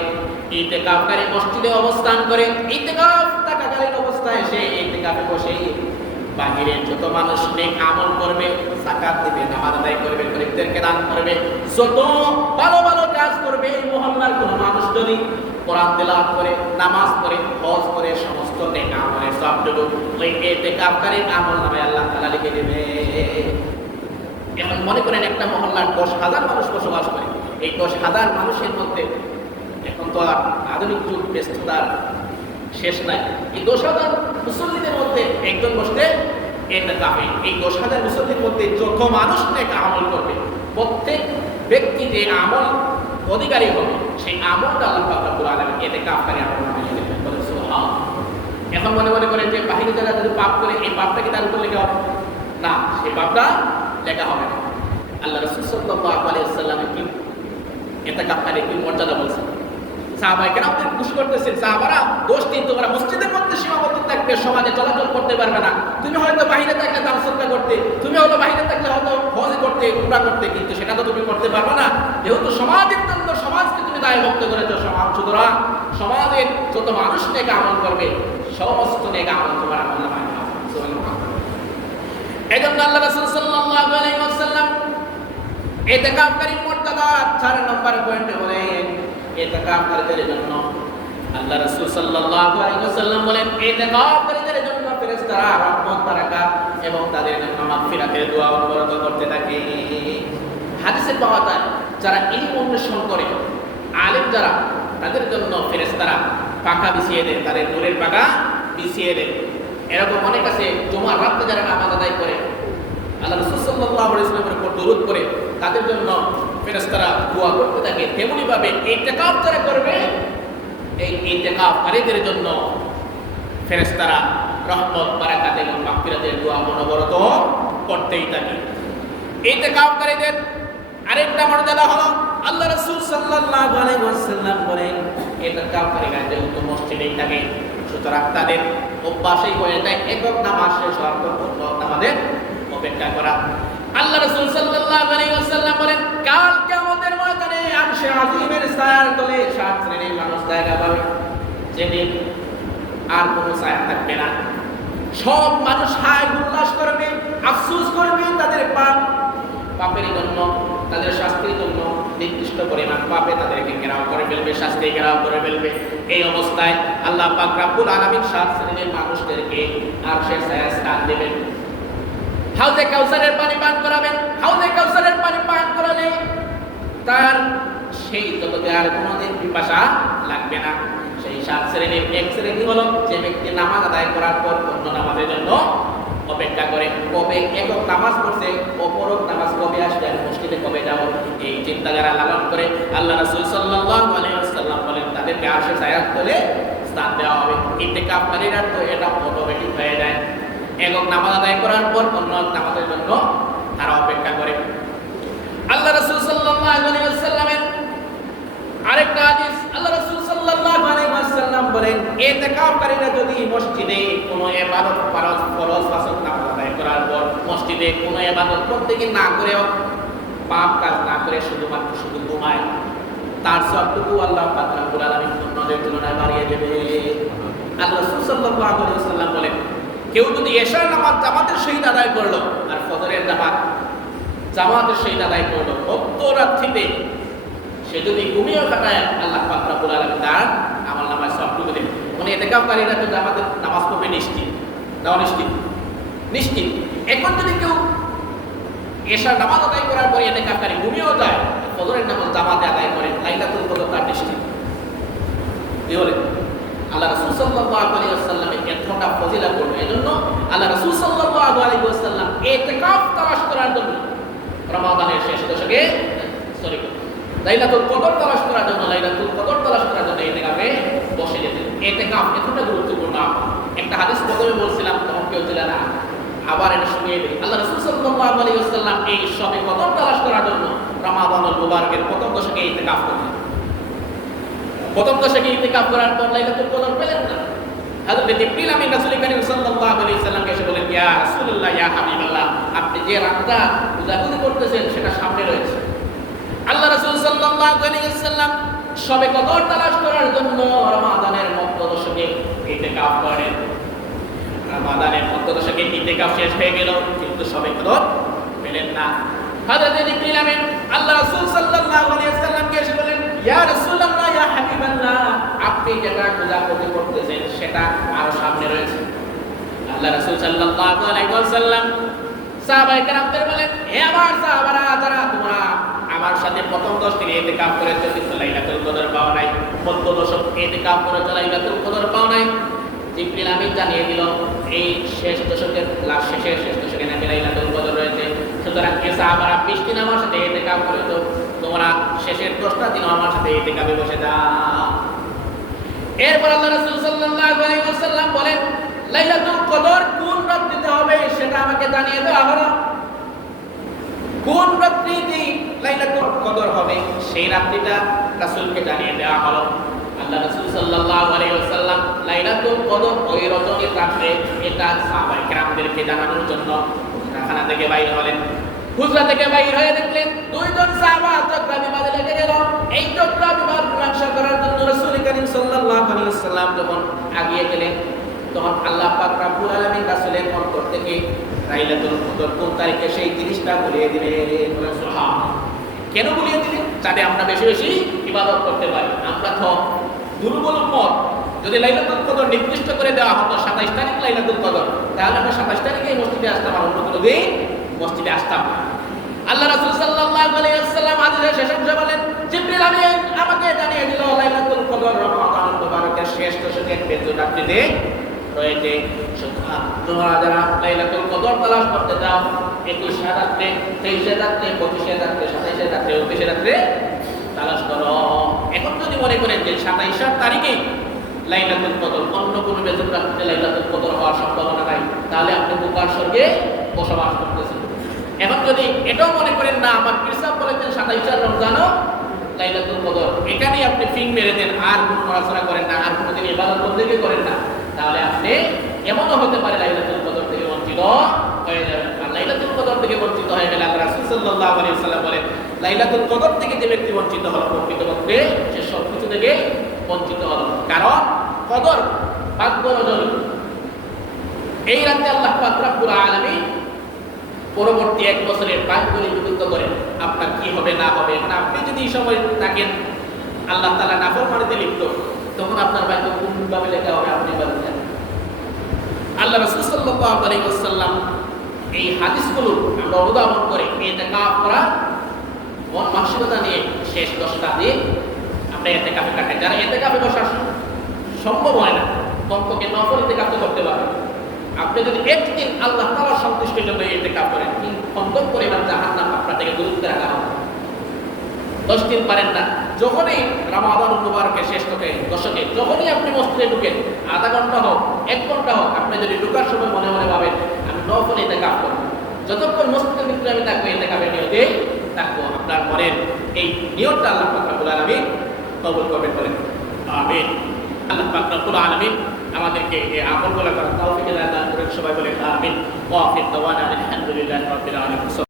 ইতিকাফকারী মসজিদে অবস্থান করে, ইতিকাফ থাকাকালীন অবস্থায় সে ইতিকাফে বসে বাহিরের যত মানুষ নেক আমল করবে, যাকাত দিবে, নামাজ আদায় করবে, গরীবদেরকে দান করবে, যত ভালো ভালো কাজ করবে, এই মহল্লার কোনো মানুষ যদি কোরআন তেলাওয়াত করে, নামাজ পড়ে, হজ করে, সমস্ত নেক আমলের সবটুকু ওই ইতিকাফকারীর আমলনামায় আল্লাহ তাআলা লিখে দেবে। এখন মনে করেন একটা মহল্লার 10,000 মানুষ বসবাস করে, এই 10,000 মানুষের মধ্যে এখন তো আর আধুনিক যুগ, ব্যস্ততার শেষ নাই, এই 10,000 মুসল্লিদের মধ্যে একজন বসতে ইতিকাফে, এই 10,000 মুসল্লির মধ্যে যত মানুষ নেক আমল করবে, প্রত্যেক ব্যক্তি যে আমল অধিকারী হবে, সেই আমলটা আল্লাহ পাক রব্বুল আলামিন ইতিকাফকারী আমলনামায় লিখে দেন। বলেন সুবহান। এখন মনে করেন যে বাহিরে যারা যদি পাপ করে, এই পাপটা কি তার উপর লেখা হবে না? সেই পাপটা লেখা হবে না। আল্লাহ রাসূল সাল্লাল্লাহু আলাইহি ওয়াসাল্লাম কি ইতিকাফকারী কি মর্যাদা বলছেন, সাহাবায়ে কেরামদের খুশি করতেছেন, সাহাবারা দোষ দিন, তোমরা মসজিদের মধ্যে সীমাবদ্ধ থাকবে, সমাজে চলাচল করতে পারবে না, তুমি হয়তো বাহিরে থাকলে দান সদকা করতে, তুমি হয়তো বাহিরে থাকলে হয়তো হজ করতে, উমরা করতে, কিন্তু সেটা তো তুমি করতে পারবে না, যেহেতু সমাজের জন্য সমাজকে তুমি দায়বদ্ধ করেছো। সুতরাং সমাজের যত মানুষ নেক আমল করবে, সমস্ত নেক আমল তোমার আমলনামায় হবে। সুবহানাল্লাহ। এজন্য আল্লাহ রাসূল সাল্লাল্লাহু আলাইহি ওয়াসাল্লাম ইতিকাফকারীর মর্যাদা 4 নম্বর পয়েন্টে বলেন, ইতিকাফকারীদের জন্য আল্লাহ রাসূল সাল্লাল্লাহু আলাইহি ওয়াসাল্লাম বলেন, ইতিকাফকারীদের জন্য ফেরেশতারা রহমত, বারাকাত এবং তাদের জন্য মাগফিরাতের দোয়া অবরত করতে থাকে। হাদিসে পাওয়া যায়, যারা ইলম অন্বেষণ করে, আলেম যারা, তাদের জন্য ফেরেশতারা পাখা বিছিয়ে দেয়, তাদের নূরের পাখা বিছিয়ে দেয়। এরকম অনেক আছে, জুমার রাতে যারা নামাজ আদায় করে, আল্লাহ রাসূল সাল্লাল্লাহু আলাইহি ওয়াসাল্লামের উপর দরুদ করে, তাদের জন্য ফেরেশতারা দোয়া করতে থাকে। তেমনি ভাবে ইতিকাফ যারা করবে, এই ইতিকাফকারীদের জন্য ফেরেশতারা রহমত, বারাকাত এবং মাগফিরাতের দোয়া অনবরত করতেই থাকে। ইতিকাফকারীদের আরেকটা মর্যাদা হলো, আল্লাহ রাসূল সাল্লাল্লাহু আলাইহি ওয়াসাল্লাম বলেন, ইতিকাফকারীরা যেহেতু মসজিদেই থাকে, সুতরাং তাদের অভ্যাসই হয়ে যায় একক নামাজ শেষ হওয়ার পর অন্য নামাজের অপেক্ষা করা। আল্লাহ রাসূল সাল্লাল্লাহু আলাইহি ওয়াসাল্লাম বলেন, কাল কিয়ামতের ময়দানে আরশে আজিমের ছায়ার তলে 7 শ্রেণীর মানুষ জায়গা পাবে, যেদিন আর কোনো ছায়া থাকবে না। সব মানুষ হায় উল্লাস করবে, আফসোস করবে তাদের পাপের জন্য, তাদের শাস্তির জন্য। নির্দিষ্ট পরিমাণ পাপে তাদেরকে ঘেরাও করে ফেলবে, শাস্তি ঘেরাও করে ফেলবে। এই অবস্থায় আল্লাহ পাক রব্বুল আলামিন 7 শ্রেণীর মানুষদেরকে আরশের ছায়ায় স্থান দেবেন, হাউজে কাউসারের পানি পান করাবেন। হাউজে কাউসারের পানি পান করালে তার সেই জগতে আর কোনোদিন পিপাসা লাগবে না। সেই 7 শ্রেণীর এক শ্রেণী হলো যে ব্যক্তি নামাজ আদায় করার পর অন্য নামাজের জন্য অপেক্ষা করে, কবে একক নামাজ পড়ছে, অপরক নামাজ কবে আসবে, আর মসজিদে কবে যাব, এই চিন্তা যারা লালন করে আল্লাহ রাসূল সাল্লাল্লাহু আলাইহি ওয়াসাল্লাম বলেন তাদেরকে আরশের ছায়ার তলে স্থান দেওয়া হবে। ইতিকাফকারীরা তো এটা অটোমেটিক হয়ে যায়, একক নামাজ আদায় করার পর অন্য নামাজের জন্য তারা অপেক্ষা করে। আল্লাহ রাসূল সাল্লাল্লাহু আলাইহি ওয়াসাল্লামের আরেকটা হাদিস, আল্লাহ রাসূল সাল্লাল্লাহু আলাইহি ওয়াসাল্লাম বলেন ইতিকাফকারীরা যদি মসজিদে কোনো ইবাদত ফরজ ওয়াজিব নামাজ আদায় করার পর মসজিদে কোনো ইবাদত প্রত্যেকে না করেও পাপ কাজ না করে শুধু ঘুমায়, তার সবটুকু আল্লাহ পাক রব্বুল আলামিন অন্যদের তুলনায় বাড়িয়ে দেবে। আল্লাহ রাসূল সাল্লাল্লাহু আলাইহি ওয়াসাল্লাম বলেন কেউ যদি এশার নামাজ জামাতের সহিত আদায় করলো আর ফজরের নামাজ জামাতের সহিত আদায় করলো মধ্যরাত্রিতে, সে যদি ঘুমিয়ে কাটায় আল্লাহ পাক রব্বুল আলামিন তার আমলনামায় সবটুকু দেবে। মানে ইতিকাফকারীরা তো জামাতের নামাজ পড়বে নিশ্চিত, দাও নিশ্চিত। এখন যদি কেউ এশার নামাজ আদায় করার পরে ইতিকাফকারী ঘুমিয়েও যায়, ফজরের নামাজ জামাতে আদায় করে, লাইলাতুল কদর তার নিশ্চিত। কি বলে আল্লাহ রাসূল সাল্লাল্লাহু আলাইহি ওয়াসাল্লামের এতটা ফজিলত করবে। এজন্য আল্লাহ রাসূল সাল্লাল্লাহু আলাইহি ওয়াসাল্লাম ইতিকাফ তালাশ করার জন্য রমাদানের শেষ দশকে লাইলাতুল কদর তালাশ করার জন্য ইতিকাফে বসে যেতেন। ইতিকাফ এতটা গুরুত্বপূর্ণ। একটা হাদিস প্রথমে বলছিলাম তখন কেউ ছিল না, আবার এটা শুনিয়ে দিই। আল্লাহ রাসূল সাল্লাল্লাহু আলাইহি ওয়াসাল্লাম এই শবে কদর তালাশ করার জন্য রমাদানুল মুবারকের প্রথম দশকে ইতিকাফ করতেন। প্রথম দশকে ইতিকাফ করার পর লাইলাতুল কদর পেলেন না। হযরত জিবরিল আমিন রাসূল কারীম সাল্লাল্লাহু আলাইহি ওয়াসাল্লামকে এসে বলেন, ইয়া রাসূলুল্লাহ, ইয়া হাবিবাল্লাহ, আপনি যে রাতটা উজাগরি করতেছেন সেটা সামনে রয়েছে। আল্লাহ রাসূল সাল্লাল্লাহু আলাইহি ওয়াসাল্লাম শবে কদর তালাশ করার জন্য রমাদানের মধ্য দশকে ইতিকাফ করেন। রমাদানের মধ্য দশকে ইতিকাফ শেষ হয়ে গেল, কিন্তু শবে কদর পেলেন না। হযরত জিবরিল আমিন আল্লাহ রাসূল সাল্লাল্লাহু আলাইহি ওয়াসাল্লামকে এসে বলেন, ইয়া রাসূলুল্লাহ, ইয়া হাবিবাল্লাহ, আপনি যেটা খোঁজাখুঁজি করতেছেন সেটা আরো সামনে রয়েছে। আল্লাহ রাসূল সাল্লাল্লাহু আলাইহি ওয়াসাল্লাম সাহাবায়ে কেরামদের বলেন, হে আমার সাহাবারা, যারা তোমরা আমার সাথে প্রথম 10 দিন ইতিকাফ করেছো কিন্তু লাইলাতুল কদর পাও নাই, মধ্য দশক ইতিকাফ করেছো লাইলাতুল কদর পাও নাই, জিবরিল আমিন জানিয়ে দিল এই শেষ দশকের শেষ দশকে নাকি লাইলাতুল কদর রয়েছে। সুতরাং এ সাহাবারা 20 দিন আমার সাথে ইতিকাফ করেছো, তোমরা শেষের 10টা দিন আমার সাথে ইতিকাফে বসে যাও। এরপর আল্লাহ রাসূল সাল্লাল্লাহু আলাইহি ওয়াসাল্লাম বলেন, লাইলাতুল কদর কোন রাত্রিতে হবে সেটা আমাকে জানিয়ে দেওয়া হলো। কোন রাত্রিতে লাইলাতুল কদর হবে সেই রাত্রিটা রাসূলকে জানিয়ে দেওয়া হলো। আল্লাহ রাসূল সাল্লাল্লাহু আলাইহি ওয়াসাল্লাম লাইলাতুল কদর ওই রজনীর রাতে এটা সাহাবায়ে কেরামদেরকে জানানোর জন্য হুজরাখানা থেকে বাইরে হলেন। হুজরা থেকে বাইরে হয়ে দেখলেন দুইজন সাহাবা ঝগড়া বিবাদে লেগে গেল। এই ঝগড়া বিবাদ মীমাংসা করার জন্য রাসূল কারীম সাল্লাল্লাহু আলাইহি ওয়াসাল্লাম যখন আগিয়ে গেলেন, তখন আল্লাহ পাক রব্বুল আলামিন রাসূলের অন্তর থেকে লাইলাতুল কদর কোন তারিখে সেই জিনিসটা বলিয়ে দিলেন। সুবহানাল্লাহ। কেন বলিয়ে দিলেন? যাতে আমরা বেশি বেশি ইবাদত করতে পারি। আমরা তো দুর্বল উম্মত। যদি লাইলাতুল কদর নির্দিষ্ট করে দেওয়া হতো 27 তারিখ লাইলাতুল কদর, তাহলে আমরা 27 তারিখে মসজিদে আসতাম, আর অন্য কোনো দিন মসজিদে আসতাম না। আল্লাহ রাসূল সাল্লাল্লাহু আলাইহি ওয়াসাল্লাম হাদিসের শেষ অংশে বলেন, জিবরিল আমিন আমাকে জানিয়ে দিল লাইলাতুল কদর রমাদানুল মুবারকের শেষ দশকের বেজুর রাত্রিতে রয়েছে। সুতরাং তোমরা যারা লাইলাতুল কদর তালাশ করতে যাও 21 রাত্রে, 23 রাত্রে, 25 রাত্রে, 27 রাত্রে, 29 রাত্রে তালাশ করো। এখন যদি মনে করেন যে 27 তারিখে লাইলাতুল কদর, অন্য কোনো বেজুর রাত্রিতে লাইলাতুল কদর হওয়ার সম্ভাবনা নাই, তাহলে আপনি বোকার স্বর্গে বসবাস করতেছেন। এখন যদি এটাও মনে করেন না, আমার কিতাব বলেছেন 27 রমজানও লাইলাতুল কদর, এখানেই আপনি ফিং মেরে দেন, আর কোনো নড়াচড়া করেন না, আর কোনোদিন ইবাদত বন্দেগি করেন না, তাহলে আপনি এমনও হতে পারে লাইলাতুল কদর থেকে বঞ্চিত হয়ে যাবেন। আর লাইলাতুল কদর থেকে বঞ্চিত হয়ে গেলে আল্লাহ রাসূল সাল্লাল্লাহু আলাইহি ওয়াসাল্লাম বলেন, লাইলাতুল কদর থেকে যে ব্যক্তি বঞ্চিত হলো প্রকৃতপক্ষে সে সব কিছু থেকে বঞ্চিত হলো। কারণ কদর ভাগ্য রজনী, এই রাতে আল্লাহ পাক রব্বুল আলামিন পরবর্তী 1 বছরের ভাগ্যগুলি বিভক্ত করেন আপনার কি হবে না হবে। এখন আপনি যদি এই সময় থাকেন আল্লাহ তাআলা নাফরমানিতে লিপ্ত, তখন আপনার ভাগ্য কোনভাবে লেখা হবে আপনি বলেন। আল্লাহ রাসূল সাল্লাল্লাহু আলাইহি ওয়াসাল্লাম এই হাদিসগুলো আমরা অনুধাবন করে ইতিকাফ করা মন মানসিকতা নিয়ে শেষ 10টা দিন আপনি ইতিকাফে কাটান। যারা ইতিকাফে বসা সম্ভব হয় না, কমপক্ষে নফল ইতিকাফ তো করতে পারবেন। আপনি যদি একদিন আল্লাহ তাআলার সন্তুষ্টির জন্য ইতিকাফ করেন, খন্দক পরিমাণ জাহান্নাম আপনার থেকে দূর করে রাখা হবে। 10 দিন পারেন না, যখনই রমাদান মুবারকের শেষ দশকে যখনই আপনি মসজিদে ঢুকেন, আধা ঘন্টা হোক 1 ঘন্টা হোক, আপনি যদি ঢুকার সময় মনে মনে ভাবেন আমি নফল ইতিকাফ করব, যতক্ষণ মসজিদের ভিতরে আমি থাকবো ইতিকাফের নিয়তে থাকবো, আপনার মনের এই নিয়তটা আল্লাহ পাক রব্বুল আলামিন কবুল করবেন বলেন আমিন। আল্লাহ পাক রব্বুল আলামিন আমাদেরকে এই আমলগুলো করার তৌফিক দান করেন, সবাই বলেন আমিন। ওয়া আখির দাওয়ানা আলহামদুলিল্লাহি রাব্বিল আলামিন।